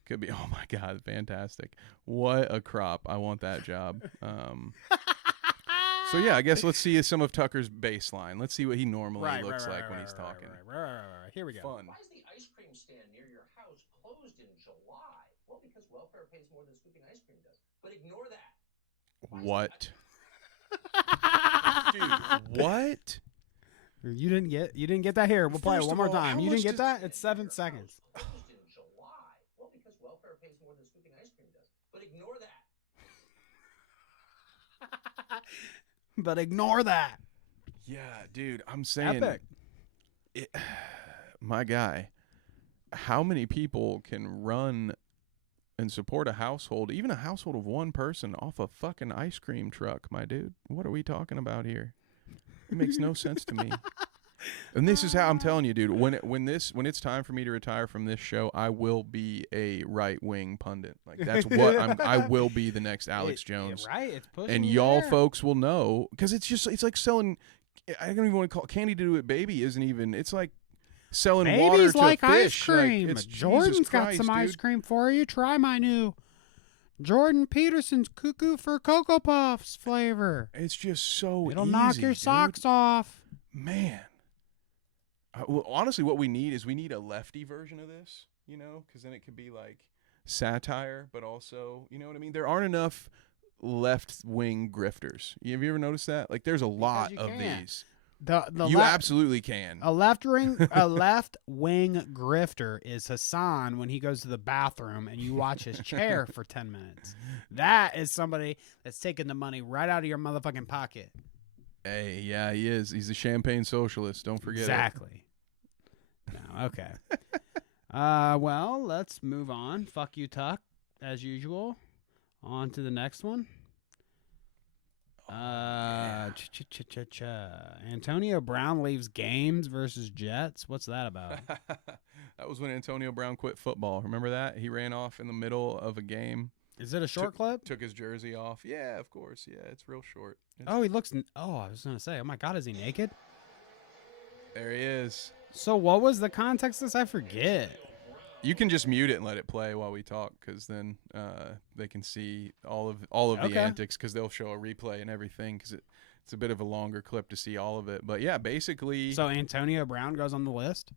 Could be. Oh my God, fantastic! What a crop! I want that job. So yeah, I guess let's see some of Tucker's baseline. Let's see what he normally looks like when he's talking. Right. Here we go. Fun. Why is the ice cream stand near your house closed in July? Well, because welfare pays more than scooping ice cream does. But ignore that. What? Dude, what? You didn't get that. Here, we'll play it First one of more all, time. how You didn't much get that? It's 7 seconds. Closed in July. Well, because welfare pays more than scooping ice cream does. But ignore that. But ignore that. Yeah, dude, I'm saying, Epic. My guy, how many people can run and support a household, even a household of one person, off a fucking ice cream truck, my dude? What are we talking about here? It makes no sense to me. And this is how I'm telling you, dude. When it's time for me to retire from this show, I will be a right wing pundit. Like that's what I will be the next Alex Jones. Right? It's pushing. And you y'all there. folks will know because it's like selling. I don't even want to call it candy to do it. Baby isn't even. It's like selling water Babies to like fish. ice cream. Like, it's Jordan's Jesus got Christ, some ice dude. cream for you. Try my new Jordan Peterson's Cuckoo for Cocoa Puffs flavor. It's just so It'll easy, knock your dude. socks off. Man. Well, honestly, what we need is a lefty version of this, because then it could be like satire, but also, you know what I mean? There aren't enough left-wing grifters. Have you ever noticed that? Like, there's a lot you of can't. these. The You absolutely can. A left wing grifter is Hassan when he goes to the bathroom and you watch his chair for 10 minutes. That is somebody that's taking the money right out of your motherfucking pocket. Hey, yeah, he is. He's a champagne socialist. Don't forget Exactly. No, okay. Well, let's move on. Fuck you, Tuck, as usual. On to the next one. Antonio Brown leaves games versus Jets. What's that about? That was when Antonio Brown quit football. Remember that? He ran off in the middle of a game. Is it a short clip? Took his jersey off. Yeah, of course. Yeah, it's real short. Oh, he looks. I was gonna say. Oh my God, is he naked? There he is. So what was the context of this? I forget. You can just mute it and let it play while we talk, because then they can see all of Okay. the antics, because they'll show a replay and everything, because it's a bit of a longer clip to see all of it. But yeah, basically. So Antonio Brown goes on the list.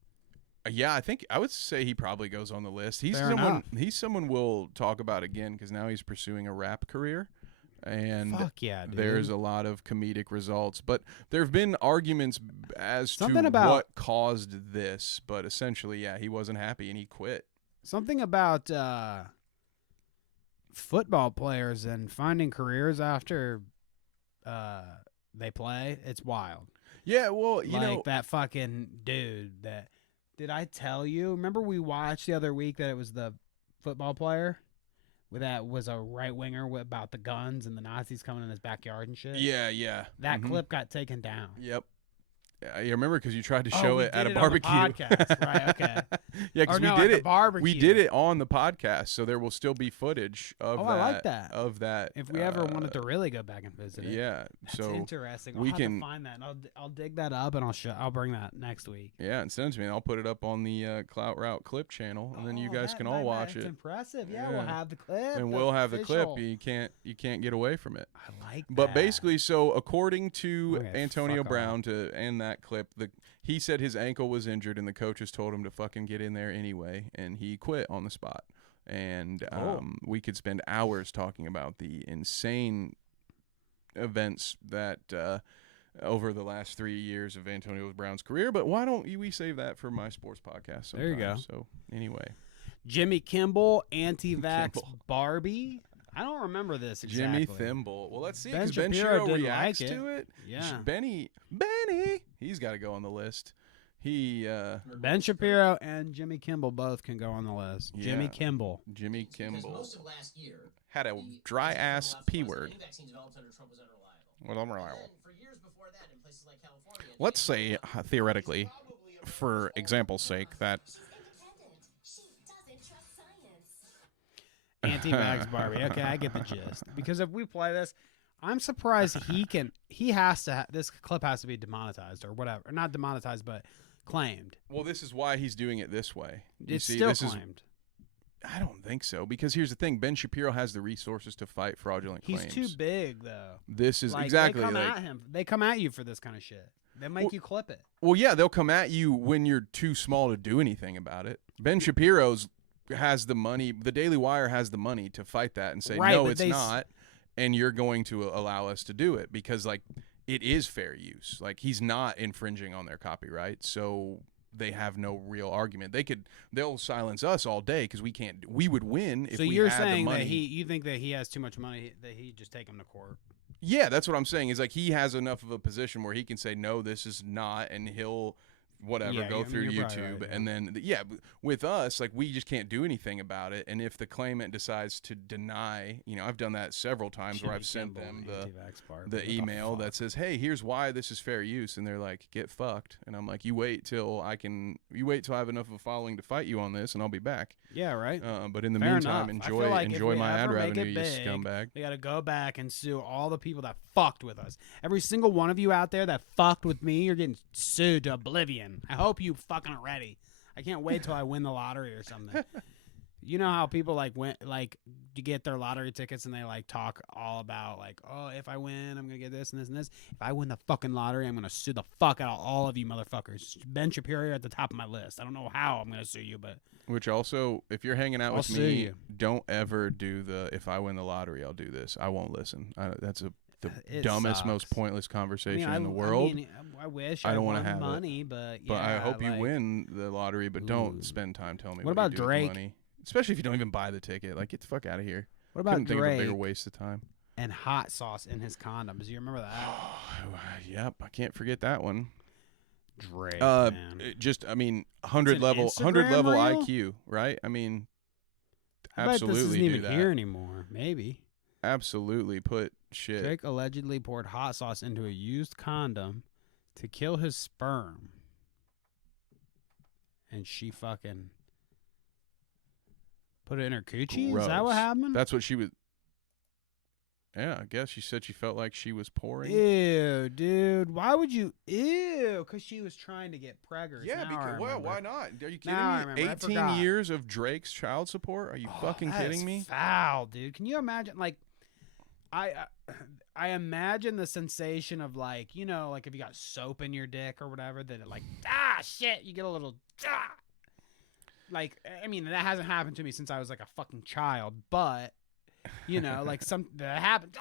Yeah, I would say he probably goes on the list. He's Fair someone. enough. He's someone we'll talk about again, because now he's pursuing a rap career. And Fuck yeah, dude. there's a lot of comedic results. But there have been arguments as Something to about- what caused this. But essentially, yeah, he wasn't happy and he quit. Something about football players and finding careers after they play. It's wild. Yeah, well, you like know. that fucking dude that. Did I tell you? Remember we watched the other week that it was the football player? That was a right winger about the guns and the Nazis coming in his backyard and shit. Yeah. That Mhm. clip got taken down. Yep. You remember because you tried to Oh, show we it at did a it on the barbecue. podcast. Right, okay. Yeah, because Or no, we at did the it. barbecue. We did it on the podcast, so there will still be footage of Oh, that. I like that. Of that. If we ever wanted to really go back and visit it. Yeah. That's so interesting. we I'll have can- to find that. And I'll dig that up and I'll bring that next week. yeah, and send it to me. And I'll put it up on the Clout RERoute clip channel, and then you guys can all watch It's it. impressive. Yeah, Yeah. we'll have the clip. And we'll have the clip. official. You can't get away from it. I like that. But basically, so according to Okay, Antonio fuck Brown, off. to end that clip, he said his ankle was injured, and the coaches told him to fucking get in there anyway, and he quit on the spot. And we could spend hours talking about the insane events that over the last 3 years of Antonio Brown's career. But why don't we save that for my sports podcast sometime? There you go. So anyway, Jimmy Kimball, anti-vax Kimball. Barbie. I don't remember this exactly. Jimmy Thimble. Well, let's see, Ben because Ben Shapiro Shapiro didn't reacts like it. to it. Yeah. Benny, he's got to go on the list. He, Ben Shapiro and Jimmy Kimball both can go on the list. Jimmy Yeah. Kimball. Jimmy Because Kimball, most of last year, had a the dry vaccine ass from P last word. Any vaccine developed under Trump was unreliable. Well, unreliable. And then for years before that, in places like California, Let's say, theoretically, for example's sake, that Anti-vax Barbie. Okay, I get the gist. Because if we play this, I'm surprised this clip has to be demonetized or whatever. Not demonetized, but claimed. well, this is why he's doing it this way. You It's see, still this is claimed. I don't think so, because here's the thing: Ben Shapiro has the resources to fight fraudulent He's claims. too big, though. This is Like, exactly they come like. at him. They come at you for this kind of shit. They make you clip it. Well, yeah, they'll come at you when you're too small to do anything about it. Ben Shapiro's has the money. The Daily Wire has the money to fight that and say, Right, no, but it's not, and you're going to allow us to do it because, like, it is fair use. Like, he's not infringing on their copyright, so they have no real argument. They'll silence us all day because we can't. We would win if So we you're had saying the money. that you think that he has too much money that he just take him to court? Yeah, that's what I'm saying. Is like he has enough of a position where he can say no, this is not, and he'll whatever go through you're probably YouTube, right, and then with us, like we just can't do anything about it. And if the claimant decides to deny, I've done that several times where I've sent them the email that says, hey, here's why this is fair use, and they're like, get fucked, and I'm like, you wait till I have enough of a following to fight you on this, and I'll be back. Yeah, right. But in the Fair meantime, enough. I feel like if enjoy we my ad ever make revenue, it you big, scumbag. We got to go back and sue all the people that fucked with us. Every single one of you out there that fucked with me, you're getting sued to oblivion. I hope you fucking are ready. I can't wait till I win the lottery or something. You know how people you get their lottery tickets and they like talk all about like, oh, if I win, I'm gonna get this and this and this. If I win the fucking lottery, I'm gonna sue the fuck out of all of you motherfuckers. Ben Shapiro at the top of my list. I don't know how I'm gonna sue you, but which also, if you're hanging out I'll with sue me, you. don't ever do the if I win the lottery, I'll do this. I won't listen. That's the It dumbest, sucks. most pointless conversation I in the world. I wish I don't want want to have money, it. but But I hope you like, win the lottery, but don't Ooh. spend time telling me What what about you do Drake? with the money. Especially if you don't even buy the ticket. Like, get the fuck out of here. What about Couldn't think of a bigger Drake waste of time. and hot sauce in his condoms? You remember that? Yep, I can't forget that one. Drake, man. Just, 100 an level Instagram reel? IQ, right? I mean, I bet absolutely this isn't do even that. here anymore. Maybe. Absolutely put shit. Drake allegedly poured hot sauce into a used condom to kill his sperm. And she fucking put it in her coochie? Is that what Gross. happened? That's what she was. Yeah, I guess she said she felt like she was pouring. Ew, dude. Why would you? Ew, because she was trying to get preggers. Yeah, Now I because remember. why not? Are you kidding Now I me? remember. I 18 forgot. years of Drake's child support? Are you fucking That kidding is me? Foul, dude. Can you imagine? Like, I imagine the sensation of like if you got soap in your dick or whatever, that it like shit, you get a little like. I mean, that hasn't happened to me since I was like a fucking child, but like something that happened,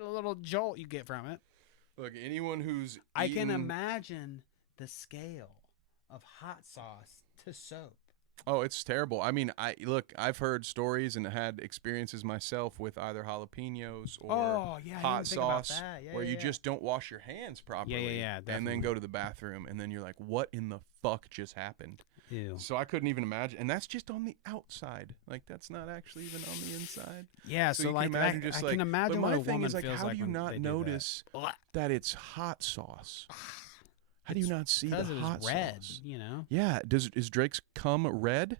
a little jolt you get from it. Look, anyone who's I can eaten- imagine the scale of hot sauce to soap. Oh, it's terrible. I mean, I've heard stories and had experiences myself with either jalapenos or I didn't hot think about sauce that. Yeah, where yeah, you yeah. just don't wash your hands properly. Yeah, and definitely. then go to the bathroom, and then you're like, what in the fuck just happened? Ew. So I couldn't even imagine. And that's just on the outside. Like, that's not actually even on the inside. Yeah, So so you like can imagine I just can imagine but what my a thing woman is, like, feels how like do you when not they do that. notice that it's hot sauce? How do you not see the Because it hot was red, sauce? Yeah, is Drake's cum red?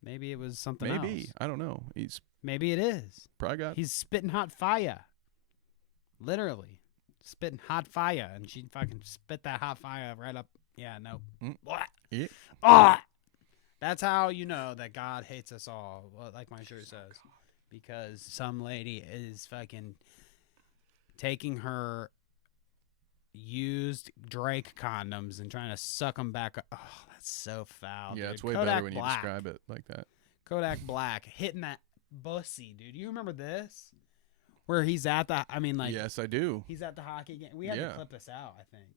maybe it was something Maybe. else. I don't know. He's Maybe it is. probably got He's spitting hot fire. Literally. Spitting hot fire. And she fucking spit that hot fire right up. Yeah, no. What? Yeah. Ah! That's how you know that God hates us all, like my shirt says. Because some lady is fucking taking her used Drake condoms and trying to suck them back. Oh, that's so foul. Yeah, dude. it's way Kodak better when you Black. describe it like that. Kodak Black hitting that bussy, dude. You remember this? Where he's at the, Yes, I do. he's at the hockey game. We had to Yeah. clip this out, I think.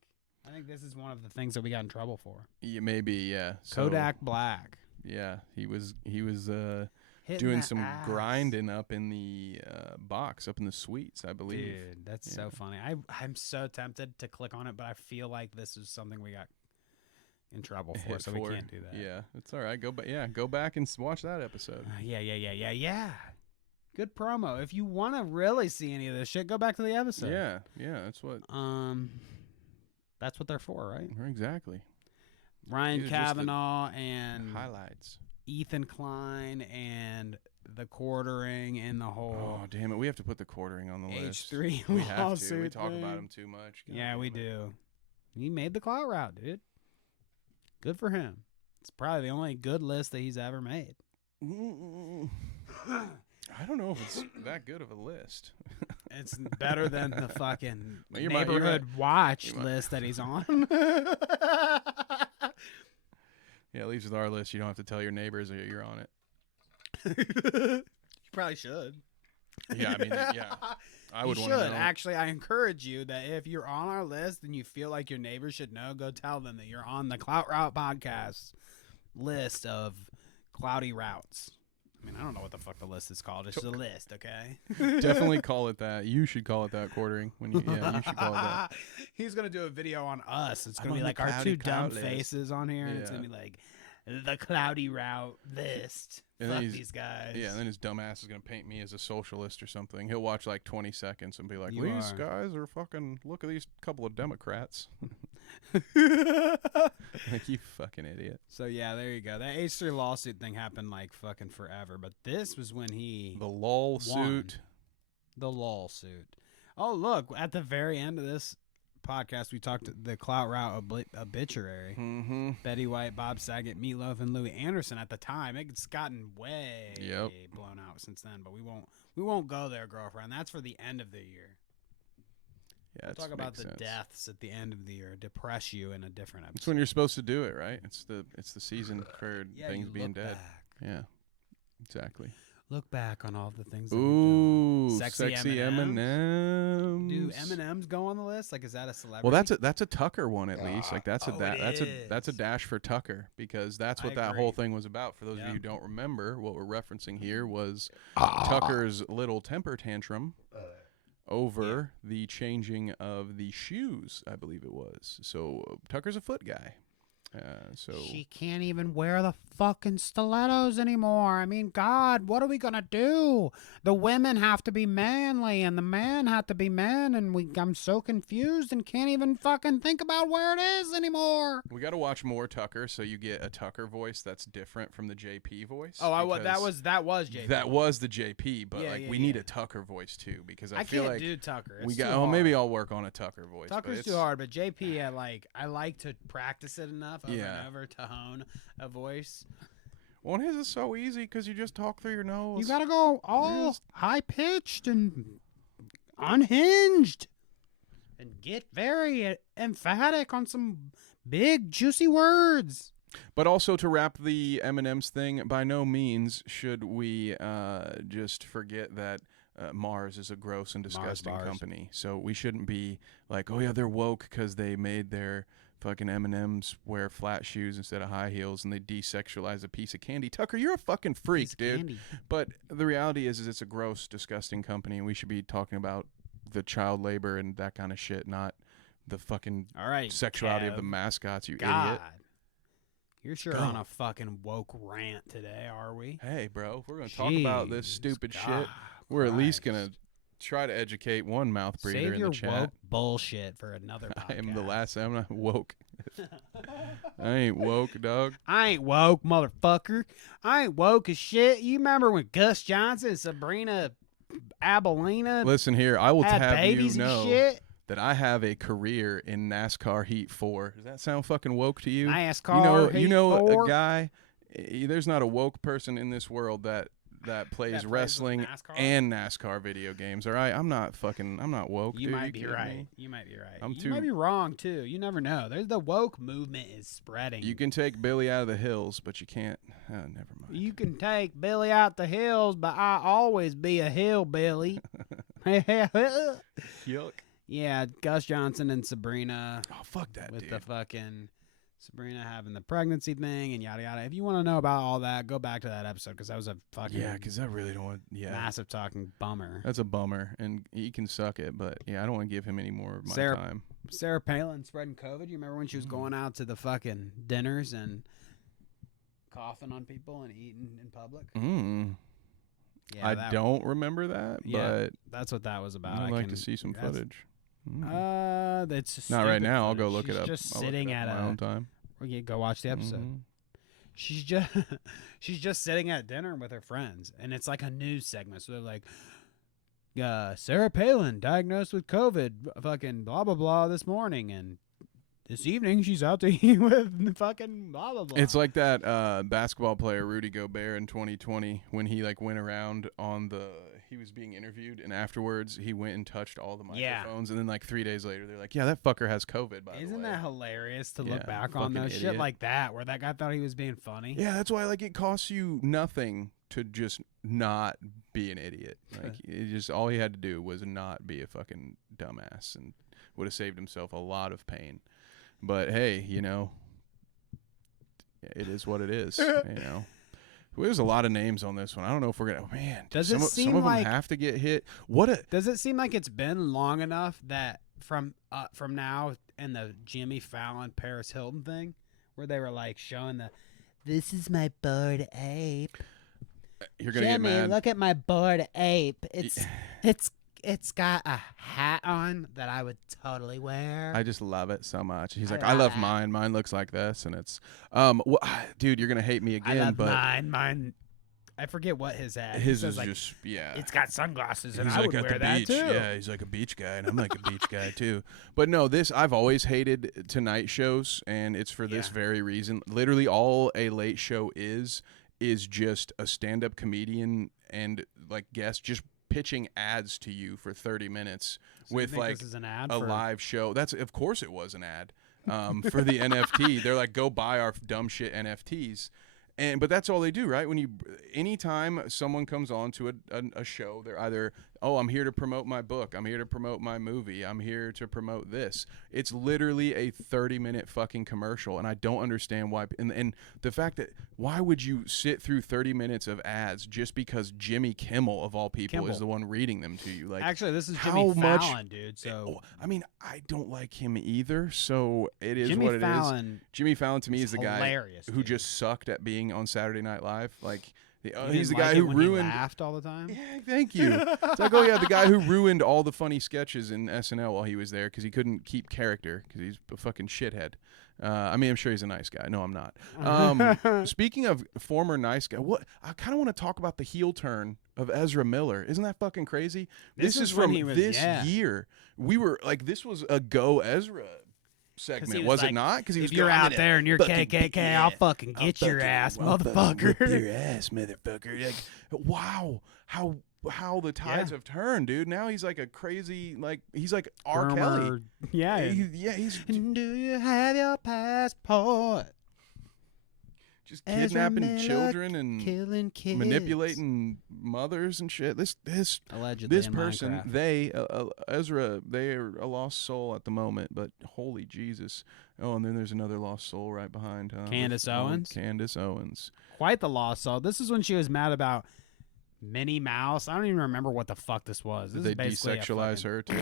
I think this is one of the things that we got in trouble for. Yeah, maybe, yeah. So, Kodak Black. Yeah, he was Hitting doing that some ass. grinding up in the box, up in the suites, I believe. Dude, that's so funny. I'm so tempted to click on it, but I feel like this is something we got in trouble for, Hit so for. we can't do that. Yeah, it's all right. Go back and watch that episode. Yeah. Good promo. If you want to really see any of this shit, go back to the episode. Yeah, that's what. That's what they're for, right? Exactly. Ryan These are just the Kavanaugh and highlights. Ethan Klein and the quartering and the whole Oh, damn it. We have to put the quartering on the list. H3 We have to. We lawsuit talk thing. about him too much. God Yeah, we damn it. do. He made the Clout RERoute, dude. Good for him. It's probably the only good list that he's ever made. I don't know if it's that good of a list. It's better than the fucking You neighborhood might- watch might- list that he's on. Yeah, at least with our list, you don't have to tell your neighbors that you're on it. You probably should. Yeah, I mean, yeah. I would you want to should. know. Actually, I encourage you that if you're on our list and you feel like your neighbors should know, go tell them that you're on the Clout Route podcast list of cloudy routes. I mean, I don't know what the fuck the list is called. It's just a list, okay? Definitely call it that. You should call it that, quartering. You should call it that. He's going to do a video on us. It's I'm going to be on the like our cloudy two dumb clout list. faces on here. And it's Yeah. going to be like, the cloudy route list. And then Fuck he's- these guys. Yeah, and then his dumb ass is going to paint me as a socialist or something. He'll watch like 20 seconds and be like, You these are. guys are fucking, look at these couple of Democrats. Like, you fucking idiot. So yeah, there you go. That H3 lawsuit thing happened like fucking forever, but this was when he The lol won. suit. The lawsuit. Oh look, at the very end of this podcast, we talked the Clout Route obituary. Mm-hmm. Betty White, Bob Saget, Meatloaf, and Louis Anderson. At the time, it's gotten way blown out since then. But we won't go there, girlfriend. That's for the end of the year. Yeah, We'll it talk about makes the sense. deaths at the end of the year. Depress you in a different It's episode. when you're supposed to do it, right? It's the season for Yeah, things you being look dead. back. Yeah, exactly. Look back on all the things. That we've Ooh, done. sexy M&Ms. M&Ms. Do M&Ms go on the list? Like, is that a celebrity? Well, that's a Tucker one at least. Like that's a Oh, that's a it dash for Tucker because that's I what that agree. whole thing was about. For those Yeah. of you who don't remember, what we're referencing here was Tucker's little temper tantrum over the changing of the shoes, I believe it was. So Tucker's a foot guy. So She can't even wear the fucking stilettos anymore. I mean, God, what are we gonna do? The women have to be manly, and the men have to be men, and I'm so confused and can't even fucking think about where it is anymore. we got to watch more Tucker, so you get a Tucker voice that's different from the JP voice. Oh, that because was JP. that was the JP, but Yeah, like yeah, we need yeah. a Tucker voice too because I feel can't like do Tucker. It's we too got. hard. Oh, maybe I'll work on a Tucker voice. but Tucker's it's- too hard, but JP, I like to practice it enough over Yeah. and over to hone a voice. Well, and his is so easy because you just talk through your nose. You gotta go all Yes. high pitched and unhinged, and get very emphatic on some big juicy words. But also to wrap the M&M's thing, by no means should we just forget that Mars is a gross and disgusting bars. company. So we shouldn't be like, oh yeah, they're woke because they made their fucking M&M's wear flat shoes instead of high heels and they desexualize a piece of candy. Tucker, you're a fucking freak, Piece of dude. candy. But the reality is it's a gross, disgusting company, and we should be talking about the child labor and that kind of shit, not the fucking All right, sexuality of Kev. the mascots, you God. idiot. You're sure Go. on a fucking woke rant today, are we? Hey, bro, if we're going to talk about this Jeez, stupid God shit, we're at least Christ. going to try to educate one mouth breather Save in your the chat. woke bullshit for another podcast. I am the last. I'm not woke. I ain't woke, dog. I ain't woke, motherfucker. I ain't woke as shit. You remember when Gus Johnson and Sabrina Abelina Listen here, I will had have you babies and know shit? that I have a career in NASCAR Heat 4. Does that sound fucking woke to you? NASCAR you know Heat 4? a guy. There's not a woke person in this world that plays plays with wrestling NASCAR? and NASCAR video games. All right, I'm not woke. You dude. might be kidding right. me? You might be right. I'm You too- might be wrong too. You never know. There's the woke movement is spreading. You can take Billy out of the hills, but you can't. Oh, never mind. You can take Billy out the hills, but I always be a hillbilly. Yuck. Yeah, Gus Johnson and Sabrina Oh, fuck that, with dude. the fucking Sabrina having the pregnancy thing and yada yada. If you want to know about all that, go back to that episode because that was a fucking Yeah, because I really don't want. Yeah, massive talking bummer. that's a bummer, and he can suck it. But yeah, I don't want to give him any more of my Sarah- time. Sarah Palin spreading COVID. You remember when she was going out to the fucking dinners and coughing on people and eating in public? Mm. Yeah, I that- don't remember that, Yeah, but That's what that was about. I'd I like can- to see some that's- footage. Mm. That's Not right stupid now. I'll go footage. look She's it up. Just I'll look it sitting up at on my own time. go watch the episode. Mhm. She's just she's just sitting at dinner with her friends, and it's like a news segment. So they're like, Sarah Palin diagnosed with COVID, fucking blah blah blah this morning, and this evening she's out to eat with fucking blah blah blah. It's like that basketball player Rudy Gobert in 2020 when he like went around he was being interviewed, and afterwards he went and touched all the microphones, and then like 3 days later they're like, yeah, that fucker has COVID, by the way. Isn't that hilarious to Yeah, look back on fucking those shit idiot. like that, where that guy thought he was being funny? Yeah, that's why like it costs you nothing to just not be an idiot. Like it just all he had to do was not be a fucking dumbass, and would have saved himself a lot of pain. But hey, you know, it is what it is. You know, there's a lot of names on this one. I don't know if we're gonna. Oh, man, Does some it of seem them like- have to get hit? Does it seem like it's been long enough that from now and the Jimmy Fallon Paris Hilton thing, where they were like showing this is my bored ape. You're gonna Jimmy, get mad. look at my bored ape. It's got a hat on that I would totally wear. I just love it so much. He's I like, I love love it. mine. Mine looks like this, and it's dude, you're gonna hate me I again, love but mine. I forget what his hat. He his says, is like, just it's got sunglasses, and he's I like would at wear the that beach. too. Yeah, he's like a beach guy, and I'm like a beach guy too. But no, I've always hated Tonight shows, and it's for this Yeah. very reason. Literally, all a late show is just a stand-up comedian and like guest just pitching ads to you for 30 minutes So you with think like this is an ad a for- live show. That's of course it was an ad for the NFT. They're like, go buy our dumb shit NFTs. But that's all they do, right? Anytime someone comes on to a show, they're either, oh, I'm here to promote my book, I'm here to promote my movie, I'm here to promote this. It's literally a 30-minute fucking commercial, and I don't understand why. And the fact that why would you sit through 30 minutes of ads just because Jimmy Kimmel of all people is the one reading them to you? Like, Actually, this is how Jimmy much- Fallon, dude. So I mean, I don't like him either, so it is Jimmy what it is. Fallon Jimmy Fallon to me is is the guy hilarious, who dude. just sucked at being on Saturday Night Live. Like, You he's the didn't guy like who it when he ruined. laughed all the time. Yeah, thank you. It's like, oh yeah, the guy who ruined all the funny sketches in SNL while he was there because he couldn't keep character because he's a fucking shithead. I mean, I'm sure he's a nice guy. No, I'm not. Speaking of former nice guy, I kind of want to talk about the heel turn of Ezra Miller. Isn't that fucking crazy? This This is is when from he was- this yeah. year. We were like, this was a Go Ezra segment, he was like, it not? Because he if was you're going, "I'm out gonna there and you're fucking KKK, beat I'll ya. fucking I'll get your fucking- ass, I'll fucking motherfucker." whip your ass, motherfucker. Like, wow, how the tides Yeah. have turned, dude. Now he's like a crazy, like he's like R. Kelly. Groomer. Yeah. He's Do you have your passport? just Ezra kidnapping Miller children and Killing kids. manipulating mothers and shit. This Allegedly this in person, Minecraft. Ezra, they are a lost soul at the moment, but holy Jesus. Oh, and then there's another lost soul right behind. Candace Owens? Candace Owens. Quite the lost soul. This is when she was mad about Minnie Mouse. I don't even remember what the fuck this was. This Did is they basically desexualize her too?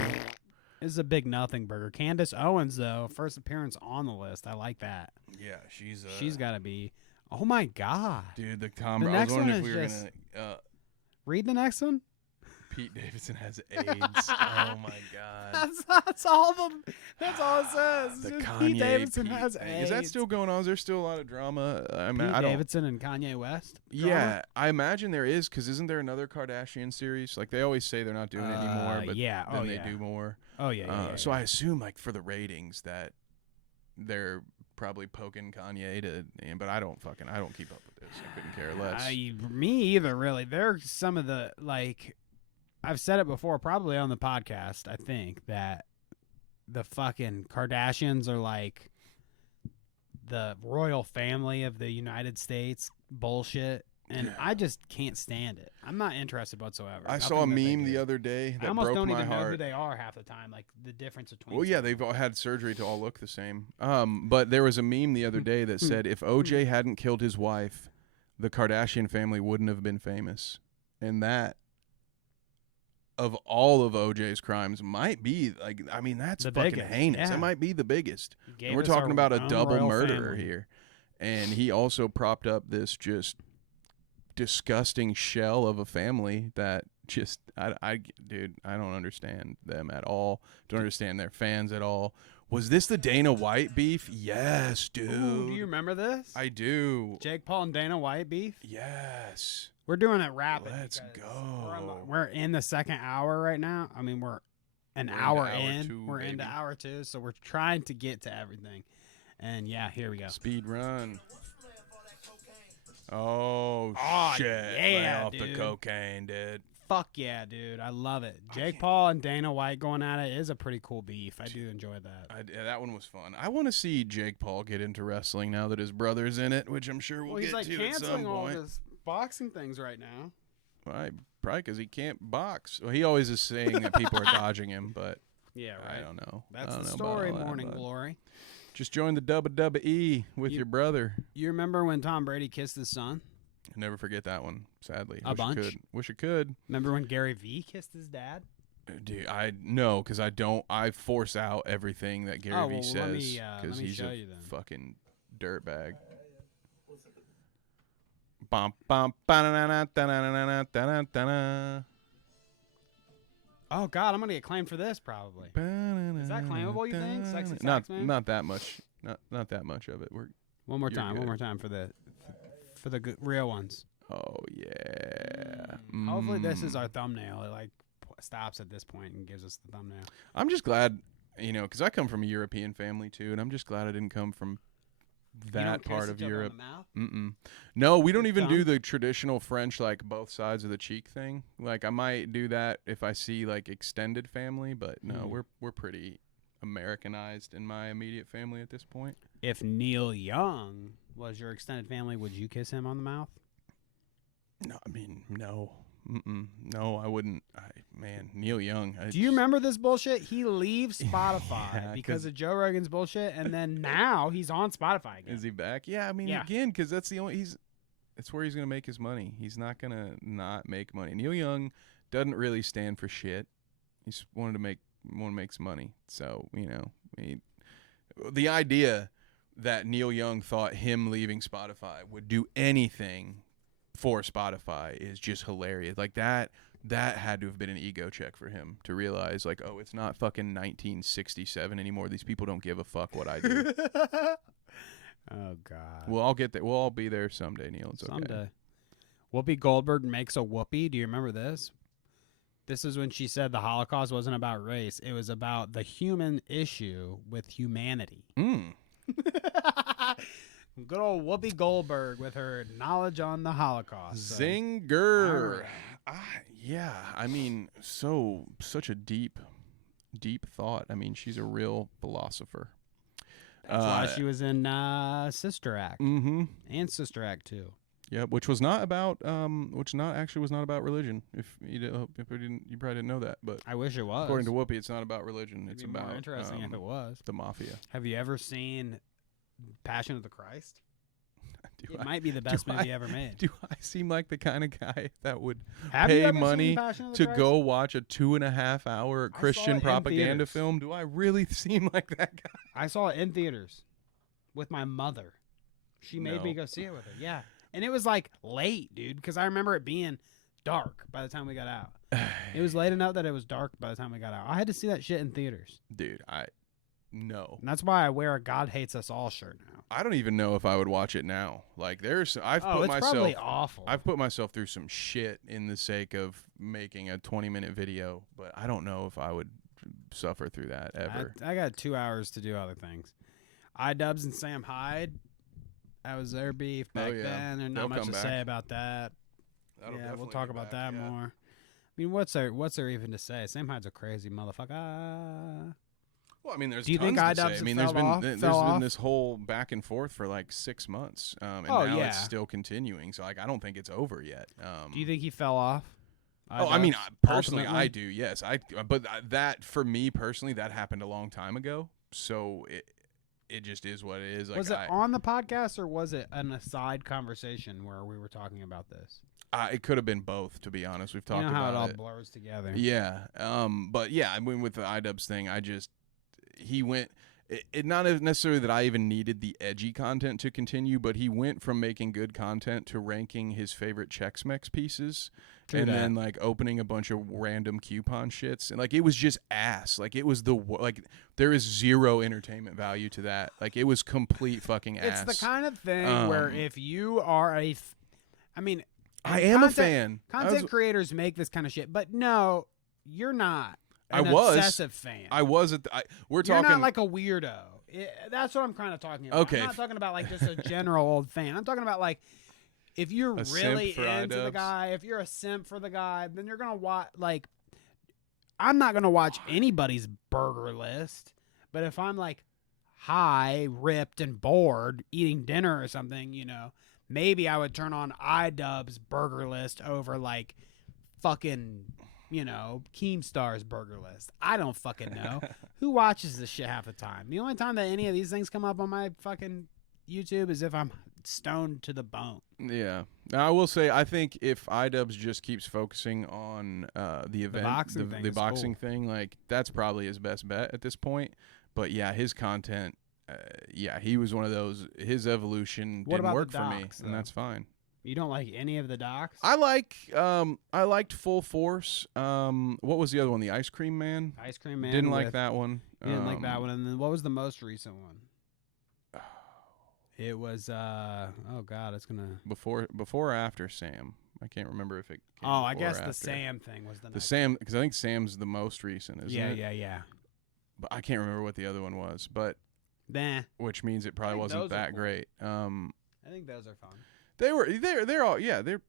This is a big nothing burger. Candace Owens, though, first appearance on the list. I like that. Yeah, she's She's got to be. Oh my god! dude. The Tom. The I was next wondering one if we is were just- gonna. Read the next one. Pete Davidson has AIDS. Oh my god. That's all of them. That's all it says. It's The just Kanye Pete Davidson Pete has thing. AIDS. Is that still going on? Is there still a lot of drama? I mean, Pete I don't. Davidson and Kanye West? Yeah, I imagine there is, because isn't there another Kardashian series? Like they always say they're not doing it anymore, but yeah. then Oh, they yeah. do more. Oh yeah. So I assume like for the ratings that they're probably poking Kanye but I don't keep up with this. I couldn't care less. Me either, really. They're some of the, like, I've said it before, probably on the podcast, I think, that the fucking Kardashians are like the royal family of the United States bullshit. And I just can't stand it. I'm not interested whatsoever. I saw a Nothing that they meme the do. other day I that almost broke don't my even know who heart. they are half the time, like the difference between. Well, yeah, some of they've them. all had surgery to all look the same. But there was a meme the other day that said if OJ hadn't killed his wife, the Kardashian family wouldn't have been famous. And that, of all of OJ's crimes, might be like, I mean, that's The fucking biggest, heinous. yeah. That might be the biggest. Gave And we're us talking our about a own double royal murderer family. here. And he also propped up this just disgusting shell of a family that just, dude, I don't understand them at all. Don't understand their fans at all. Was this the Dana White beef? Yes, dude. Ooh, do you remember this? I do. Jake Paul and Dana White beef? Yes. We're doing it rapid. Let's because go. We're in the second hour right now. I mean, an We're hour into hour in. 2, We're into baby. hour 2, so we're trying to get to everything. And yeah, here we go. Speed run. Oh, Oh, shit. Lay yeah, off the dude. cocaine, dude. Fuck yeah, dude. I love it. Jake Paul and Dana White going at it is a pretty cool beef. I do enjoy that. Yeah, that one was fun. I want to see Jake Paul get into wrestling now that his brother's in it, which I'm sure we'll he's get like to at some canceling all point. his boxing things right now. Probably because he can't box. Well, he always is saying that people are dodging him, but Yeah, right. I don't know. That's I don't the know about story, all that, Morning but Glory. Just join the WWE with You- your brother. You remember when Tom Brady kissed his son? Never forget that one. Sadly, A wish bunch? I could. Wish I could. Remember when Gary Vee kissed his dad? Dude, I know because I don't. I force out everything that Gary Vee well, says let me because he's show a you then. fucking dirtbag. Bum bum ba-na-na-na, da-na-na-na, da-na-na-na. Oh God, I'm gonna get claimed for this probably. Is that claimable, you think? Sexy Not sax man? not that much. Not that much of it. One more You're time. good. One more time for the real ones. Oh yeah. Hopefully this is our thumbnail. It like stops at this point and gives us the thumbnail. I'm just glad, because I come from a European family too, and I'm just glad I didn't come from You that don't kiss part of each other on Europe. the mouth? Mm-mm. No, we don't even do Tongue? the traditional French, like both sides of the cheek thing. Like I might do that if I see like extended family, but no, we're pretty Americanized in my immediate family at this point. If Neil Young was your extended family, would you kiss him on the mouth? No, I mean no. No, I wouldn't. Neil Young. Do you remember this bullshit? He leaves Spotify Yeah, because 'cause- of Joe Rogan's bullshit, and then now he's on Spotify again. Is he back? Yeah, I mean, Yeah. again, because that's the only it's where he's gonna make his money. He's not gonna not make money. Neil Young doesn't really stand for shit. He's wanted to make some money. So the idea that Neil Young thought him leaving Spotify would do anything for Spotify is just hilarious. Like that had to have been an ego check for him to realize, like, oh, it's not fucking 1967 anymore. These people don't give a fuck what I do. Oh God. Well, I'll get there. We'll all be there someday, Neil. It's okay. Someday. Whoopi Goldberg makes a whoopee. Do you remember this? This is when she said the Holocaust wasn't about race. It was about the human issue with humanity. Good old Whoopi Goldberg with her knowledge on the Holocaust. So, Zinger. all Yeah, I mean, such a deep thought. I mean, she's a real philosopher. That's why she was in Sister Act Mm-hmm. and Sister Act 2. Yep, which was not about was not about religion. If you probably didn't know that, but I wish it was. according to Whoopi, it's not about religion. It'd It's be about more interesting if it was. the mafia. Have you ever seen Passion of the Christ? Do It I- might be the best movie ever made. Do I seem like the kind of guy that would Have you pay ever seen money Passion of the to Christ? go watch a 2.5-hour it Christian in propaganda theaters. film? Do I really seem like that guy? I saw it in theaters with my mother. She made me No. go see it with her. Yeah. And it was like late, dude, because I remember it being dark by the time we got out. It was late enough that it was dark by the time we got out. I had to see that shit in theaters. Dude, no. And that's why I wear a God Hates Us All shirt now. I don't even know if I would watch it now. Like I've Oh, put it's probably myself awful. I've put myself through some shit in the sake of making a 20-minute video, but I don't know if I would suffer through that ever. I got 2 hours to do other things. iDubbbz and Sam Hyde. That was their beef back yeah. then. There's They'll not much come to back. say about that. That'll Yeah, we'll definitely talk be about back, that yeah. more. I mean, what's there even to say? Sam Hyde's a crazy motherfucker. Well, I mean, there's Do you tons think to iDubbbz say. I mean, fell off? there's Fell been off? this whole back and forth for like 6 months, and Oh, now yeah. it's still continuing. So like, I don't think it's over yet. Do you think he fell off? Oh, I mean, iDubbbz, personally, ultimately? I do. Yes, but that for me personally, that happened a long time ago. So it just is what it is. Like, Was it on the podcast or was it an aside conversation where we were talking about this? it could have been both. To be honest, we've talked You know how about it all blurs together. Yeah. But yeah, I mean, with the iDubbbz thing, he went. It not necessarily that I even needed the edgy content to continue, but he went from making good content to ranking his favorite Chex Mix pieces, True and that. then like opening a bunch of random coupon shits, and like it was just ass. Like it was there is zero entertainment value to that. Like it was complete fucking ass. It's the kind of thing where if you are I mean, I am a content- fan. Content creators make this kind of shit, but no, you're not. an obsessive fan. I was at. We're You're talking not like a weirdo. That's what I'm kind of talking about. Okay. I'm not talking about like just a general old fan. I'm talking about like if you're A simp really for into the iDubbbz? guy, if you're a simp for the guy, then you're gonna watch. Like, I'm not gonna watch anybody's burger list, but if I'm like high, ripped, and bored eating dinner or something, you know, maybe I would turn on iDubbbz burger list over like fucking, you know, Keemstar's burger list. I don't fucking know. Who watches this shit half the time? The only time that any of these things come up on my fucking YouTube is if I'm stoned to the bone. Yeah. Now, I will say, I think if iDubbbz just keeps focusing on the event, boxing thing the is boxing cool. thing, like that's probably his best bet at this point. But yeah, his content, he was one of those. His evolution What didn't about the work for me, docs, and though? that's fine. You don't like any of the docs? I liked Full Force. What was the other one? The Ice Cream Man. Ice Cream Man. Didn't like with- that one. You didn't like that one. And then what was the most recent one? It was oh god, it's gonna Before or after Sam. I can't remember if it. Came I before or guess the after. Sam thing was the The next. Sam, because I think Sam's the most recent, isn't it? Yeah. But I can't remember what the other one was. But Nah, which means it probably think wasn't those are that cool. great. I think those are fun. They're all they're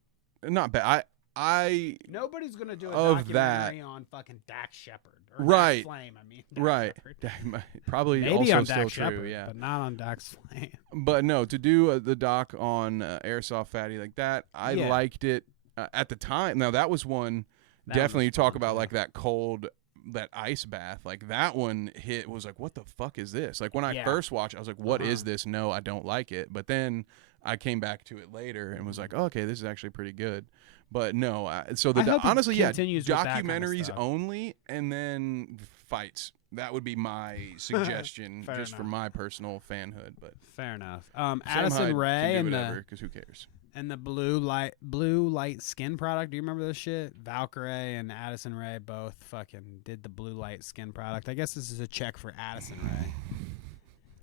not bad. I Nobody's gonna do a Of documentary on fucking Dax Shepard. Or Right. Dax Flame, I mean. Dax right Shepard. probably Maybe also on still Dax true. Shepard, Yeah, but not on Dax Flame. but no, to do the doc on Airsoft Fatty like that, I Yeah. liked it at the time. Now that was one. That Definitely, was you talk fun, about yeah. like that cold, that ice bath. Like that one was like, what the fuck is this? Like when I Yeah. first watched, I was like, what is Uh-huh. this? No, I don't like it. But then I came back to it later and was like, oh, okay, this is actually pretty good. But no, so I hope he honestly, yeah, continues with that kind of documentaries stuff. only, and then fights. That would be my suggestion, Fair just for enough. my personal fanhood. But Fair enough. Sam Addison Hyde Rae can and do the whatever, because who cares? and the blue light skin product. Do you remember this shit? Valkyrie and Addison Rae both fucking did the blue light skin product. I guess this is a check for Addison Rae.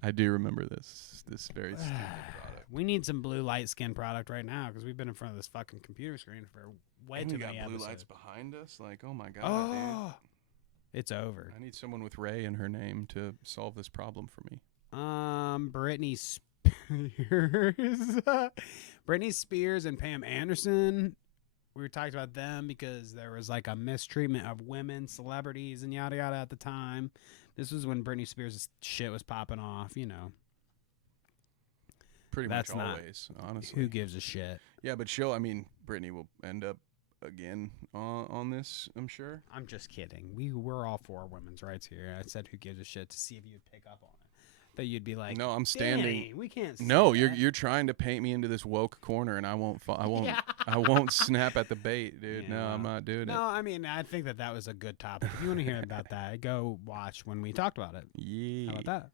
I do remember this very stupid product. We need some blue light skin product right now because we've been in front of this fucking computer screen for way And too we got many blue episodes. lights behind us. Like, oh my god, Oh, it's over. dude! I need someone with Ray in her name to solve this problem for me. Britney Spears, Britney Spears and Pam Anderson. We talked about them because there was like a mistreatment of women, celebrities, and yada yada at the time. This was when Britney Spears' shit was popping off. You know, Pretty That's much not- always, honestly. who gives a shit? Yeah, but Brittany will end up again on this, I'm sure. I'm just kidding. We're all for women's rights here. I said who gives a shit to see if you'd pick up on it. That you'd be like, No, I'm standing. Danny, we can't. No, say that." you're trying to paint me into this woke corner, and I won't. Yeah. I won't snap at the bait, dude. No, Yeah. I'm not doing No, I mean, I think that was a good topic. If you want to hear about that, go watch when we talked about it. it. Yeah. How about that?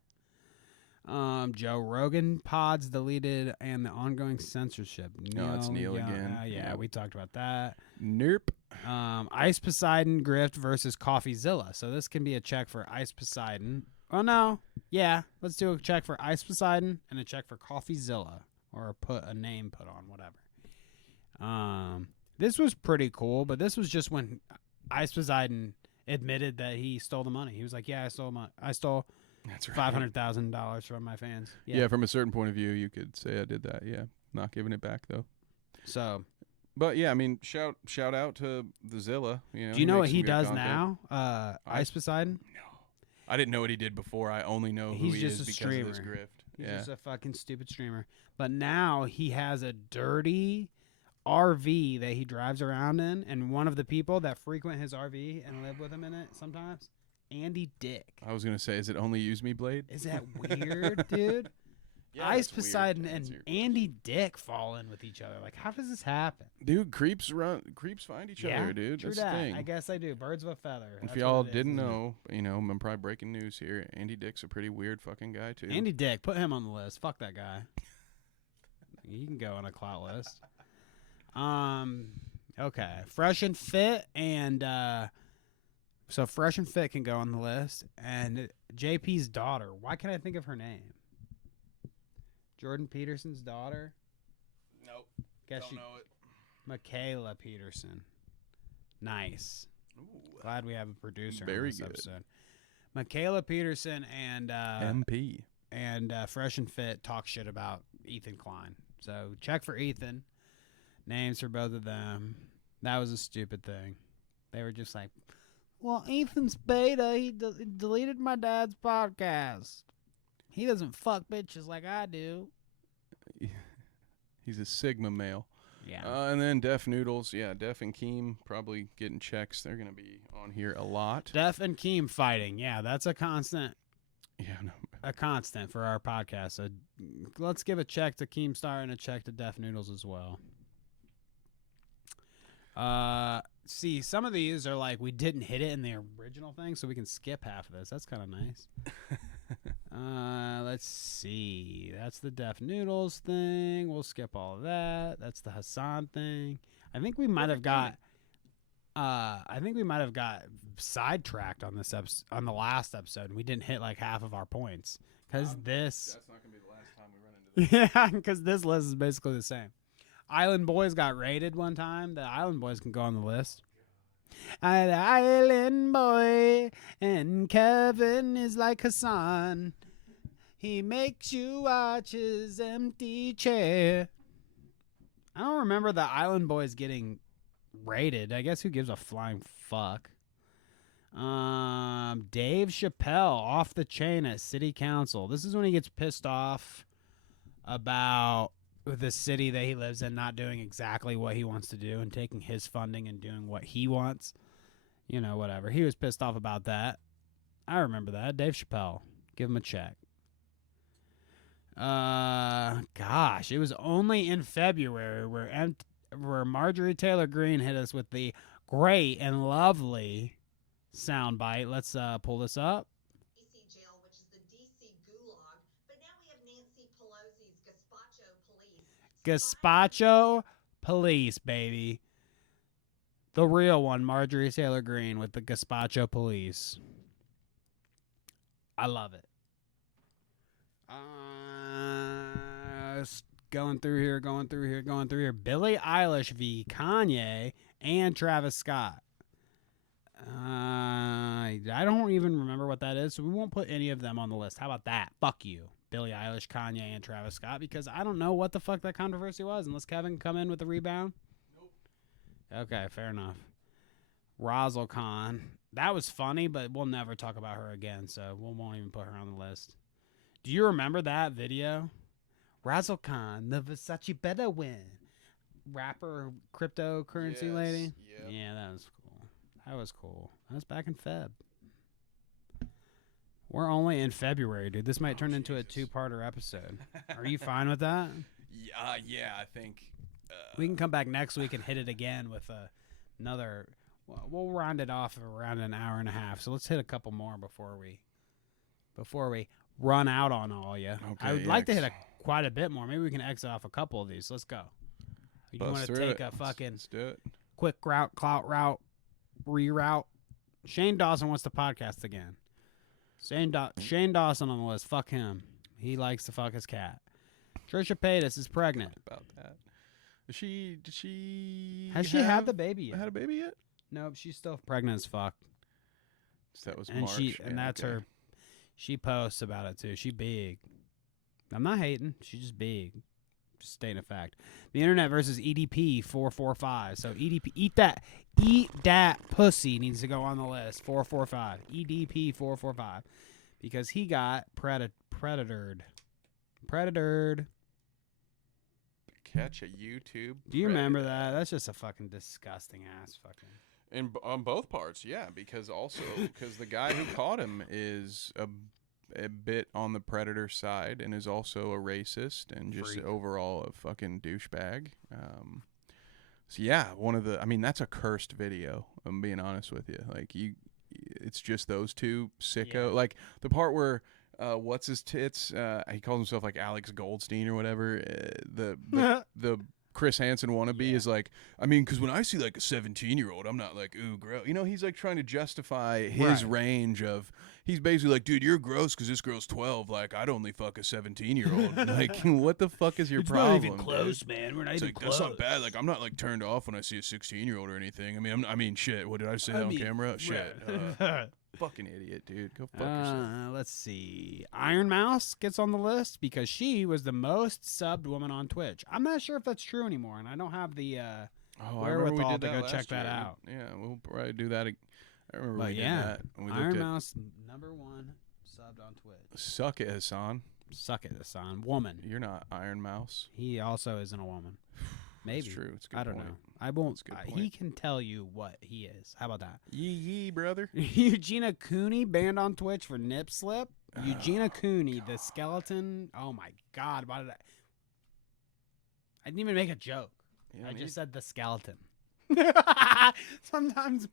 Joe Rogan pods deleted and the ongoing censorship. No, it's Neil again. Yeah, Yep. we talked about that. Nope. Ice Poseidon Grift versus CoffeeZilla. So this can be a check for Ice Poseidon. Oh no, yeah. Let's do a check for Ice Poseidon and a check for CoffeeZilla, or put a name put on whatever. This was pretty cool, but this was just when Ice Poseidon admitted that he stole the money. He was like, "Yeah, I stole That's right. $500,000 from my fans." Yeah, from a certain point of view, you could say I did that. Yeah, not giving it back though. So, But yeah, I mean, shout out to the Zilla. You know, do you know what makes he some good does content. now? Ice Poseidon. No, I didn't know what he did before. I only know who He's he just is a because streamer. of this grift. He's Yeah, just a fucking stupid streamer. But now he has a dirty RV that he drives around in, and one of the people that frequent his RV and live with him in it sometimes, Andy Dick. I was gonna say, is it only Use Me Blade? Is that weird, dude? Yeah, Ice that's weird. Poseidon To and answer your Andy Dick fall in with each other. Like, how does this happen? Dude, creeps find each other, dude. True That's that. the thing. I guess I do. Birds of a feather. If That's y'all what it is, didn't isn't it? know, I'm probably breaking news here. Andy Dick's a pretty weird fucking guy too. Andy Dick, put him on the list. Fuck that guy. He can go on a clout list. Okay. Fresh and Fit and so Fresh and Fit can go on the list. And JP's daughter. Why can't I think of her name? Jordan Peterson's daughter? Nope. Guess she know it. Michaela Peterson. Nice. Glad we have a producer Very in this good. episode. Michaela Peterson and MP. Fresh and Fit talk shit about Ethan Klein. So check for Ethan. Names for both of them. That was a stupid thing. They were just like, well, Ethan's beta. He deleted my dad's podcast. He doesn't fuck bitches like I do. He's a Sigma male. Yeah. And then Def Noodles. Yeah, Def and Keem probably getting checks. They're going to be on here a lot. Def and Keem fighting. Yeah, that's a constant. Yeah, no. A constant for our podcast. So let's give a check to Keemstar and a check to Def Noodles as well. See, some of these are like we didn't hit it in the original thing, so we can skip half of this. That's kind of nice. Let's see. That's the Def Noodles thing. We'll skip all of that. That's the Hassan thing. I think we might have got. I think we might have got sidetracked on this on the last episode, and we didn't hit like half of our points because this. That's not going to be the last time we run into this. Yeah, because this list is basically the same. Island Boys got raided one time. The Island Boys can go on the list. An Island Boy, and Kevin is like Hassan. He makes you watch his empty chair. I don't remember the Island Boys getting raided. I guess who gives a flying fuck? Dave Chappelle off the chain at City Council. This is when he gets pissed off about the city that he lives in not doing exactly what he wants to do and taking his funding and doing what he wants. You know, whatever. He was pissed off about that. I remember that. Dave Chappelle. Give him a check. Gosh, it was only in February where Marjorie Taylor Greene hit us with the great and lovely soundbite. Let's pull this up. DC jail, which is the DC gulag, but now we have Nancy Pelosi's Gazpacho police, baby. The real one, Marjorie Taylor Greene with the Gazpacho police. I love it. Going through here. Billie Eilish v. Kanye and Travis Scott. I don't even remember what that is, so we won't put any of them on the list. How about that? Fuck you. Billie Eilish, Kanye, and Travis Scott, because I don't know what the fuck that controversy was, unless Kevin can come in with a rebound. Nope. Okay, fair enough. Razzle Khan. That was funny, but we'll never talk about her again, so we won't even put her on the list. Do you remember that video? Razzle Khan, the Versace better win. Rapper, cryptocurrency lady? Yeah, that was cool. That was back in Feb. We're only in February, dude. This might turn into a two-parter episode. Are you fine with that? Yeah, I think. We can come back next week and hit it again with another. We'll round it off around an hour and a half. So let's hit a couple more before we run out on all you. Okay, I would like to hit quite a bit more. Maybe we can exit off a couple of these. Let's go. You want to take a fucking let's do it. quick route, clout route, reroute? Shane Dawson wants to podcast again. Shane Dawson on the list. Fuck him. He likes to fuck his cat. Trisha Paytas is pregnant. About that. Did she Has she had the baby yet? Had a baby yet? Nope, she's still pregnant as fuck. So that was And March. that's her. She posts about it too. She big. I'm not hating. She's just big. Just stating a fact. The internet versus EDP 445. So EDP, eat that pussy needs to go on the list. 445. EDP 445, because he got predatored. Catch a YouTube. Do you remember that? That's just a fucking disgusting ass fucking. And on both parts, yeah, because the guy who caught him is a bit on the predator side and is also a racist and just overall a fucking douchebag. So yeah, that's a cursed video. I'm being honest with you. Like it's just those two sicko. Yeah. Like the part where what's his tits? He calls himself like Alex Goldstein or whatever. The Chris Hansen wannabe is like, I mean, because when I see like a 17-year-old, I'm not like, ooh, gross. You know, he's like trying to justify his range of. He's basically like, dude, you're gross because this girl's 12. Like, I'd only fuck a 17-year-old. Like, what the fuck is your problem? Not even close, dude? man. We're not It's even like, close. That's not bad. Like, I'm not like turned off when I see a 16-year-old or anything. I mean, shit. What did I say on camera? Shit. Fucking idiot, dude. Go fuck yourself. Let's see. Iron Mouse gets on the list because she was the most subbed woman on Twitch. I'm not sure if that's true anymore, and I don't have the wherewithal to go check that out. Yeah, we'll probably do that. I remember we did that. And we Iron Mouse, #1 subbed on Twitch. Suck it, Hassan. Suck it, Hassan. Woman. You're not Iron Mouse. He also isn't a woman. Maybe. It's true. It's a good I don't point. know. I won't. That's a good He point. can tell you what he is. How about that? Yee, brother. Eugenia Cooney banned on Twitch for nip slip. Eugenia Cooney, the skeleton. Oh my God! Why did I didn't even make a joke. I just said the skeleton. Sometimes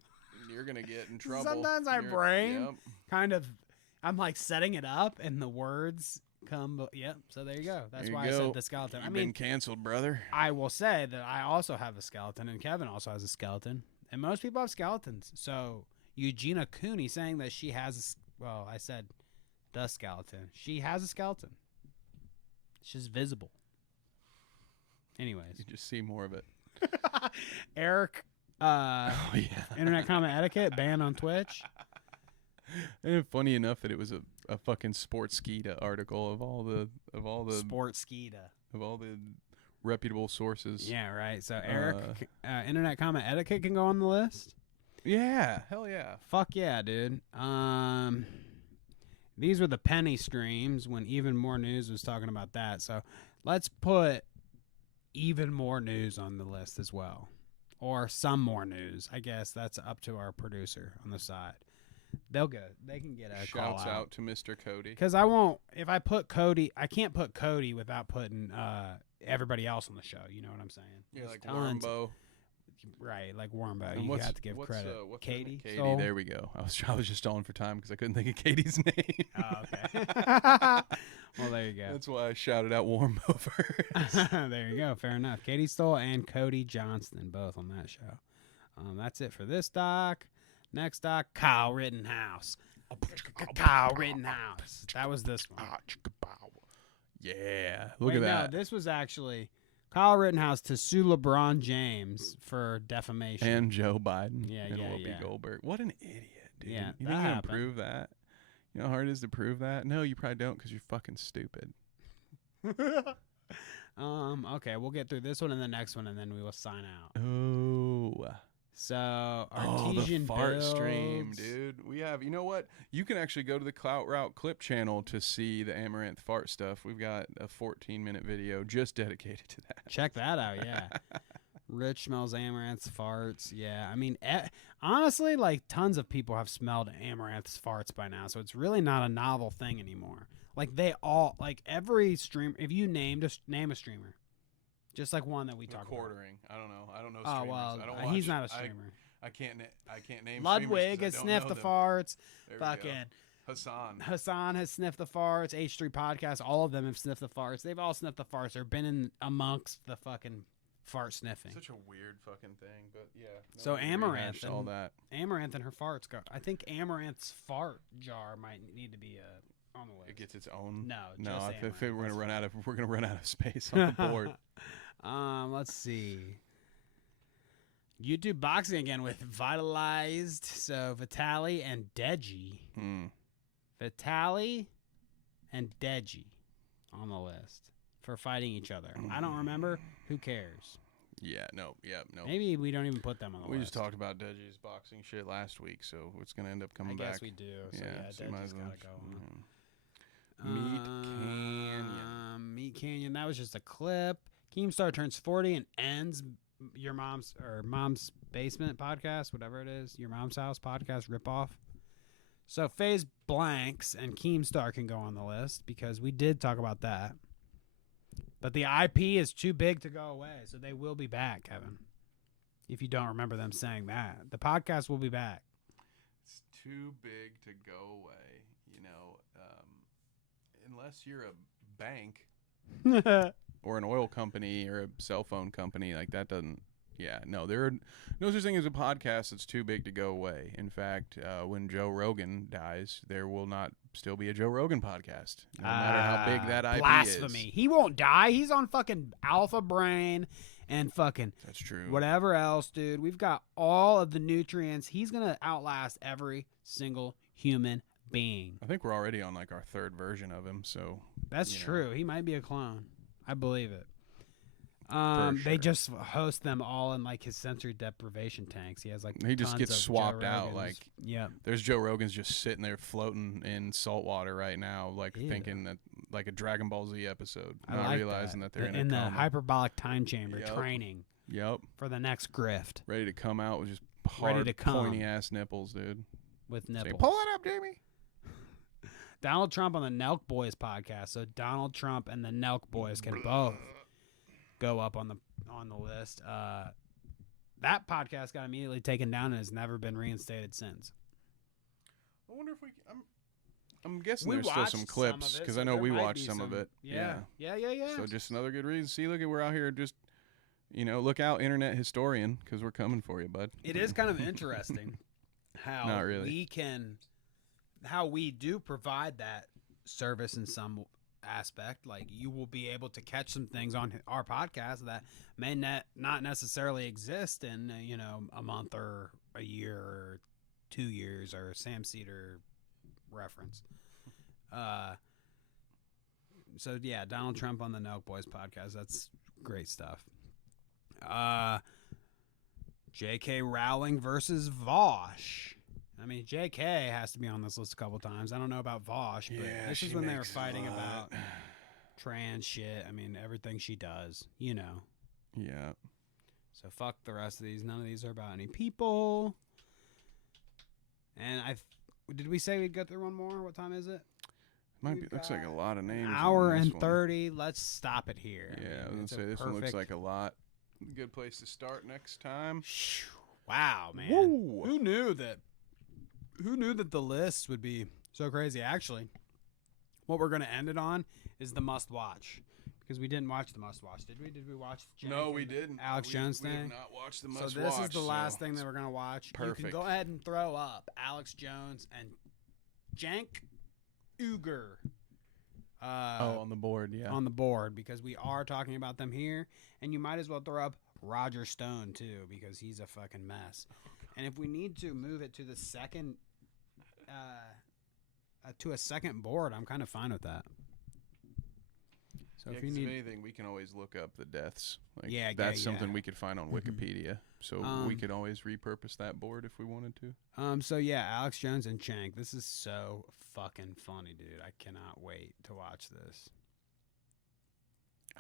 you're gonna get in trouble. Sometimes my brain kind of, I'm like setting it up, and the words come. Yep. So there you go. That's why I said the skeleton. You've been canceled, brother. I will say that I also have a skeleton, and Kevin also has a skeleton, and most people have skeletons. So Eugenia Cooney saying that she has, I said the skeleton. She has a skeleton. It's just visible. Anyways, you just see more of it. Eric, internet comment etiquette banned on Twitch. And funny enough that it was a fucking Sportskeeda article of all the Sportskeeda of all the reputable sources. Yeah, right. So Eric, internet comment etiquette can go on the list. Yeah, hell yeah. Fuck yeah, dude. These were the penny streams when Even More News was talking about that. So let's put Even More News on the list as well. Or some more news. I guess that's up to our producer on the side. They'll go. They can get a Shouts call out to Mr. Cody. Because I won't. If I put Cody, I can't put Cody without putting everybody else on the show. You know what I'm saying? Yeah, There's like tons. Warmbo. Right, like Warmbo. And You have to give credit. What's Katie. Katie. Soul? There we go. I was just stalling for time because I couldn't think of Katie's name. Oh, okay. Well, there you go. That's why I shouted out Warmbo first. There you go. Fair enough. Katie Stoll and Cody Johnston both on that show. That's it for this doc. Next doc, Kyle Rittenhouse. Kyle Rittenhouse. That was this one. Yeah. Look at that. No, this was actually Kyle Rittenhouse to sue LeBron James for defamation. And Joe Biden. Yeah, and yeah, Whoopi yeah. Goldberg. What an idiot, dude. Yeah, you that think you can happened. prove that? You know how hard it is to prove that? No, you probably don't because you're fucking stupid. Okay, we'll get through this one and the next one, and then we will sign out. Oh. So, Artesian the fart builds. stream, dude. We have, you know what? You can actually go to the Clout RERoute clip channel to see the Amaranth fart stuff. We've got a 14-minute video just dedicated to that. Check that out, yeah. Rich smells Amaranth's farts. Yeah, I mean, honestly, like, tons of people have smelled Amaranth's farts by now, so it's really not a novel thing anymore. Like, they all, like, every streamer, if you name a streamer, just like one that we talked about. Quartering. I don't know. I don't know Oh, streamers. well, I don't watch, he's not a streamer. I can't name Ludwig has streamers 'cause I don't sniffed know the them. farts. There we go. Fucking Hassan has sniffed the farts. H3 Podcast, all of them have sniffed the farts. They've all sniffed the farts. They've been in amongst the fucking fart sniffing. Such a weird fucking thing, but yeah. So Amaranth all that. Amaranth and her farts go. I think Amaranth's fart jar might need to be on the list. It gets its own. No, no. just I think we're Amaranth. gonna run out of space on the board. Let's see. YouTube boxing again with Vitalized. So Vitali and Deji. Vitali and Deji on the list for fighting each other. I don't remember. Who cares? Yeah, no. Maybe we don't even put them on the list. We just talked about Deji's boxing shit last week, so it's gonna end up coming back. I guess we do. So yeah, so Deji's gotta go on. Meat Canyon. Meat Canyon. That was just a clip. Keemstar turns 40 and ends your mom's basement podcast, whatever it is, your mom's house podcast ripoff. So FaZe blanks and Keemstar can go on the list because we did talk about that. But the IP is too big to go away, so they will be back, Kevin. If you don't remember them saying that, the podcast will be back. It's too big to go away, you know. Unless you're a bank, or an oil company or a cell phone company. Like that doesn't. Yeah, no, there are no such thing as a podcast that's too big to go away. In fact, when Joe Rogan dies, there will not still be a Joe Rogan podcast, no matter how big that IP blasphemy. is. He won't die. He's on fucking Alpha Brain and fucking That's true. whatever else, dude. We've got all of the nutrients. He's going to outlast every single human being. I think we're already on like our third version of him, so That's true. He might be a clone. I believe it. For They sure. just host them all in like his sensory deprivation tanks. He has like He just tons gets of Joe swapped out. Rogans. Like yeah, there's Joe Rogan's just sitting there floating in salt water right now, like Ew. thinking that like a Dragon Ball Z episode, I not like realizing that they're in in the a coma. hyperbolic time chamber Yep. training Yep, for the next grift ready to come out with just Ready hard, to come. pointy ass nipples, dude. with Say, nipples. pull it up, Jamie. Donald Trump on the Nelk Boys podcast. So Donald Trump and the Nelk Boys can both go up on the list. That podcast got immediately taken down and has never been reinstated since. I wonder if we. I'm guessing We there's still watched some some clips of it, because so I know there we might watched be some of some- it. Yeah. So just another good reason. See, look at we're out here. Just look out, internet historian, because we're coming for you, bud. It is kind of interesting how Not really. how we do provide that service in some aspect. Like you will be able to catch some things on our podcast that may not necessarily exist in a month or a year or 2 years or Sam Cedar reference. So yeah, Donald Trump on the Nelk Boys podcast. That's great stuff. J.K. Rowling versus Vosh. I mean, J.K. has to be on this list a couple times. I don't know about Vosh, but Yeah, this is she when they were makes a fighting lot. about trans shit. I mean, everything she does, Yeah. So fuck the rest of these. None of these are about any people. And did we say we'd go through one more? What time is it? Looks like a lot of names. An on hour this and one. 30. Let's stop it here. Yeah, I was it's gonna a say this one looks perfect- like a lot. Good place to start next time. Wow, man. Woo. Who knew that the list would be so crazy? Actually, what we're going to end it on is the must watch. Because we didn't watch the must watch, did we? Did we watch Jank No, we and the didn't. Alex Jones We have thing? not watched the So must this watch. is the last thing that we're going to watch. You perfect. can go ahead and throw up Alex Jones and Jank Uger. on the board, yeah. On the board, because we are talking about them here, and you might as well throw up Roger Stone too, because he's a fucking mess. And if we need to move it to the second, to a second board, I'm kind of fine with that. So Yeah, if you 'cause need, anything, we can always look up the deaths. Like, Yeah, that's yeah, something yeah. we could find on Mhm. Wikipedia. So we could always repurpose that board if we wanted to. so yeah, Alex Jones and Chank. This is so fucking funny, dude. I cannot wait to watch this.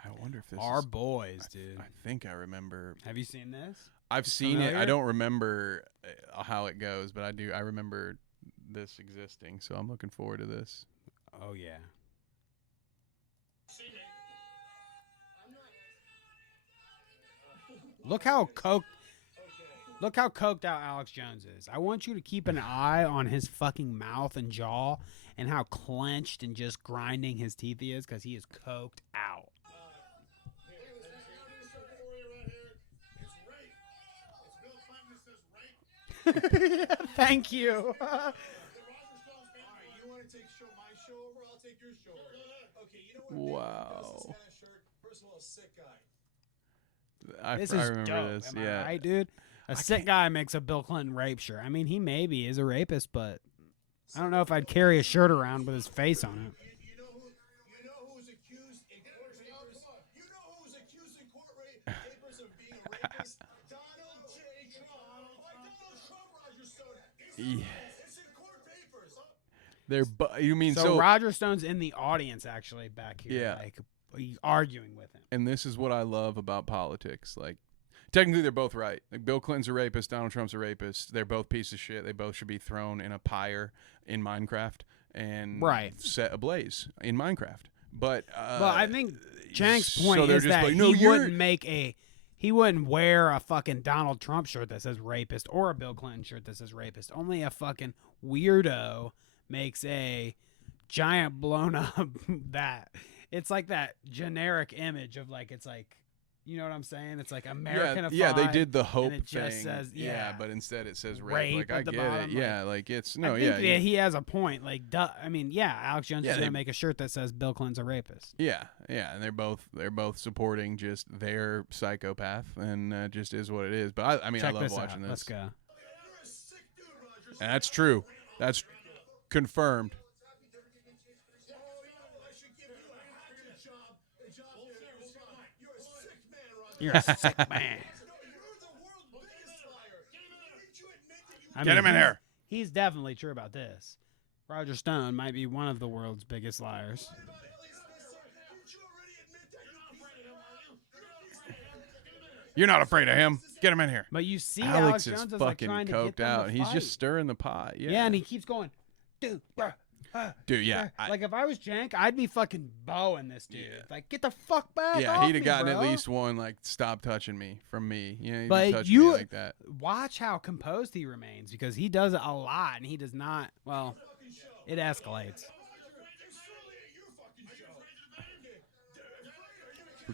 I wonder if this Our is, boys, dude. I think I remember. Have you seen this? I've seen it. I familiar? don't remember how it goes, but I do. I remember this existing, so I'm looking forward to this. Oh yeah. Look how coked out Alex Jones is. I want you to keep an eye on his fucking mouth and jaw and how clenched and just grinding his teeth he is, because he is coked out. Thank you. You want to take my show over? I'll take your show over. Okay, you know what? Wow. This kind of shirt. First of all, sick guy. This I is remember dope. this. Am Yeah. I right, dude? A sick guy makes a Bill Clinton rape shirt. I mean, he maybe is a rapist, but I don't know if I'd carry a shirt around with his face on it. You know who's accused in court papers? You know who's accused in court papers of being a rapist? Donald J. Trump. Donald Trump, Roger Stone. It's in court papers. You mean So Roger Stone's in the audience actually back here, Yeah. like arguing with him. And this is what I love about politics. Like, technically, they're both right. Like, Bill Clinton's a rapist. Donald Trump's a rapist. They're both pieces of shit. They both should be thrown in a pyre in Minecraft and set ablaze in Minecraft. But I think Chank's so point they're is just that like, no, he you're- wouldn't wear a fucking Donald Trump shirt that says rapist or a Bill Clinton shirt that says rapist. Only a fucking weirdo makes a giant blown up that it's like that generic image of like it's like, you know what I'm saying? It's like Americanified. Yeah, they did the hope and it just thing. says, but instead it says rape rape. Like I at the get bottom, it. Yeah, like it's no, I think yeah. that he has a point. Like, I mean, yeah, Alex Jones Yeah, is gonna they- make a shirt that says Bill Clinton's a rapist. Yeah, and they're both supporting just their psychopath, and just is what it is. But I mean, Check I love this watching out. this. Let's go. You're a sick dude, Roger. And that's true. That's confirmed. Oh, I should give you a hatchet job. A job there. You're a sick man, Roger. You're a sick man. No, you're the world's biggest liar. Didn't you admit that you I Get mean, him in here. He's definitely true about this. Roger Stone might be one of the world's biggest liars. lied about Ellie Smith? Didn't you already admit that You're not afraid of him. Get him in here. But you see, Alex is Jones is like fucking trying to get coked them to out. He's fight. just stirring the pot. Yeah, Yeah, and he keeps going, dude, bruh. dude. Yeah, Like if I was Jank, I'd be fucking bowing this dude. Yeah. Like, get the fuck back. yeah. off He'd have me, gotten at bro. least one like "stop touching me" from me. Yeah, But touching you me like that. watch how composed he remains because he does it a lot and he does not. Well, it escalates.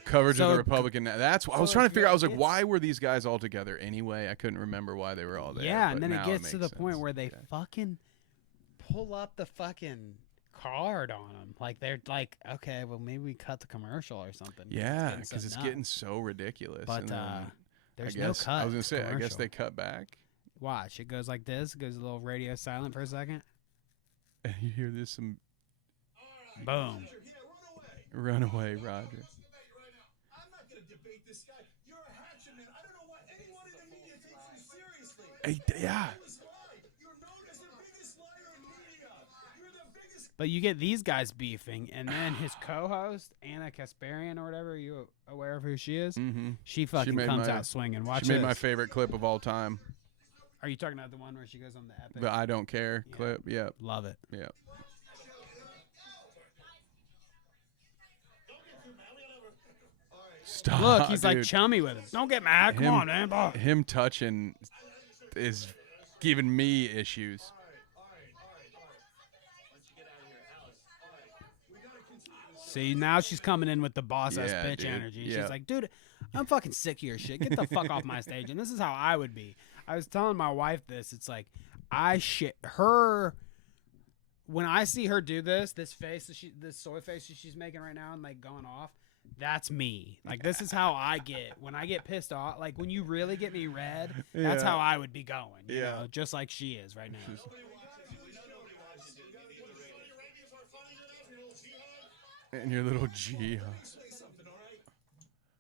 Coverage of So- the Republican. That's what I was so trying to if figure out. I was you're- like, why were these guys all together anyway? I couldn't remember why they were all there. Yeah, but and then it now gets to the makes point sense. where they Okay. fucking pull up the fucking card on him. Like they're like, okay, well maybe we cut the commercial or something. Yeah, getting so because it's nuts. getting so ridiculous. But and then there's I guess, no cut. I was gonna say, I guess commercial. they cut back. Watch. It goes like this. It goes a little radio silent for a second. And you hear this some Boom. run away, Roger. I'm not going to debate this guy. You're a hatchet man. I don't know why anyone in the media takes you seriously. Yeah. You lie. You're known as the biggest liar in media. You're the biggest. But you get these guys beefing, and then his co-host Anna Kasparian or whatever. Are you aware of who she is? Mm-hmm. She fucking made comes my- out swinging. Watch She made this. my favorite clip of all time. Are you talking about the one where she goes on the epic? The I don't care Yeah. clip. Yep. Love it. Yep. Stop. Look, he's like dude. chummy with him. Don't get mad. Come Him- on, man. Blah. Him touching is giving me issues. See, now she's coming in with the boss ass Yeah, bitch dude. energy. Yeah. She's like, dude, I'm fucking sick of your shit. Get the fuck off my stage. And this is how I would be. I was telling my wife this. It's like, when I see her do this face, this soy face that she's making right now and like going off, that's me. Like, this is how I get. When I get pissed off, like when you really get me red, that's Yeah. how I would be going. You Yeah. know, just like she is right now. And your little G.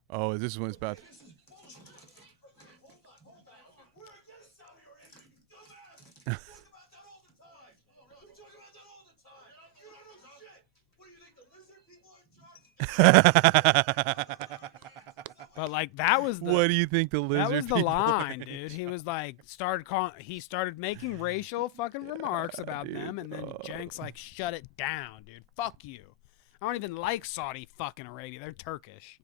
Oh, this is when it's about. But like that was the What do you think the lizard? that was the people are line, dude. He was like he started making racial fucking remarks about dude. them, and then Jank's like, shut it down, dude. Fuck you. I don't even like Saudi fucking Arabia. They're Turkish.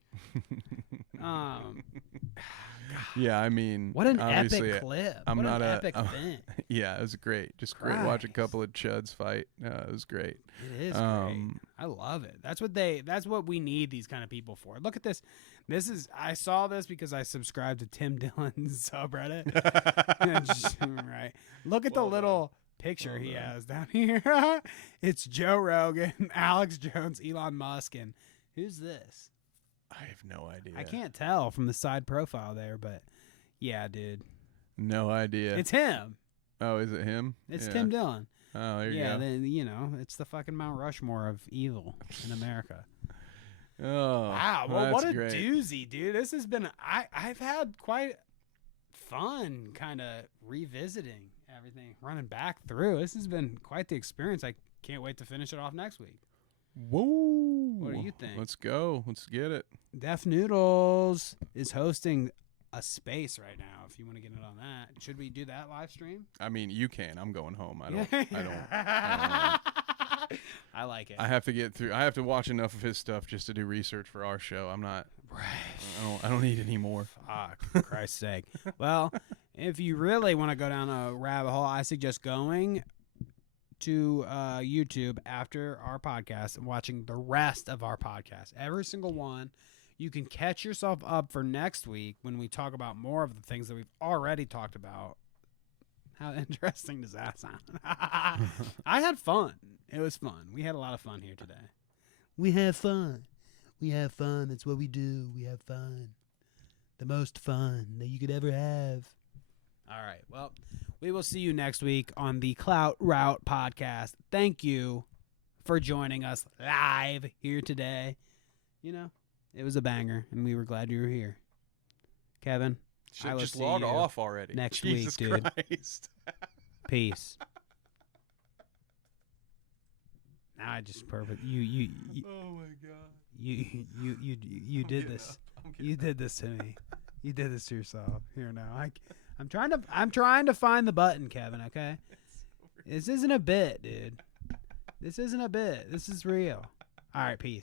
Yeah, I mean, What an obviously, epic clip. I'm what not an a- epic I'm- event. Yeah, it was great. Just great. Watch a couple of chuds fight. It was great. It is great. I love it. That's what we need these kind of people for. Look at this. I saw this because I subscribed to Tim Dillon's subreddit. Right. Look at the little picture he has down here. It's Joe Rogan, Alex Jones, Elon Musk, and who's this? I have no idea. I can't tell from the side profile there, but yeah, dude. No idea. It's him. Oh, is it him? It's Yeah. Tim Dillon. Oh, there you Yeah, go. then it's the fucking Mount Rushmore of evil in America. Oh, Wow, well, what a great. doozy, dude. This has been I've had quite fun kind of revisiting everything, running back through. This has been quite the experience. I can't wait to finish it off next week. Whoa. What do you think? Let's go. Let's get it. Def Noodles is hosting a space right now. If you want to get it on that, should we do that live stream? I mean, you can. I'm going home. I don't. I like it. I have to get through. I have to watch enough of his stuff just to do research for our show. I'm not. I don't need any more. Fuck, for Christ's sake. Well, if you really want to go down a rabbit hole, I suggest going to YouTube after our podcast and watching the rest of our podcast, every single one, you can catch yourself up for next week when we talk about more of the things that we've already talked about. How interesting does that sound? I had fun. It was fun. We had a lot of fun here today. We have fun. We have fun. That's what we do. We have fun. The most fun that you could ever have. All right. Well, we will see you next week on the Clout RERoute podcast. Thank you for joining us live here today. You know, it was a banger, and we were glad you were here. Kevin, I will just see log you off already. next Jesus week, dude. Christ. Peace. Now I just perfect. You Oh my God. you did this. You did this to me. You did this to yourself. Here now. I'm trying to find the button, Kevin, okay? This isn't a bit, dude. This isn't a bit. This is real. All right, peace.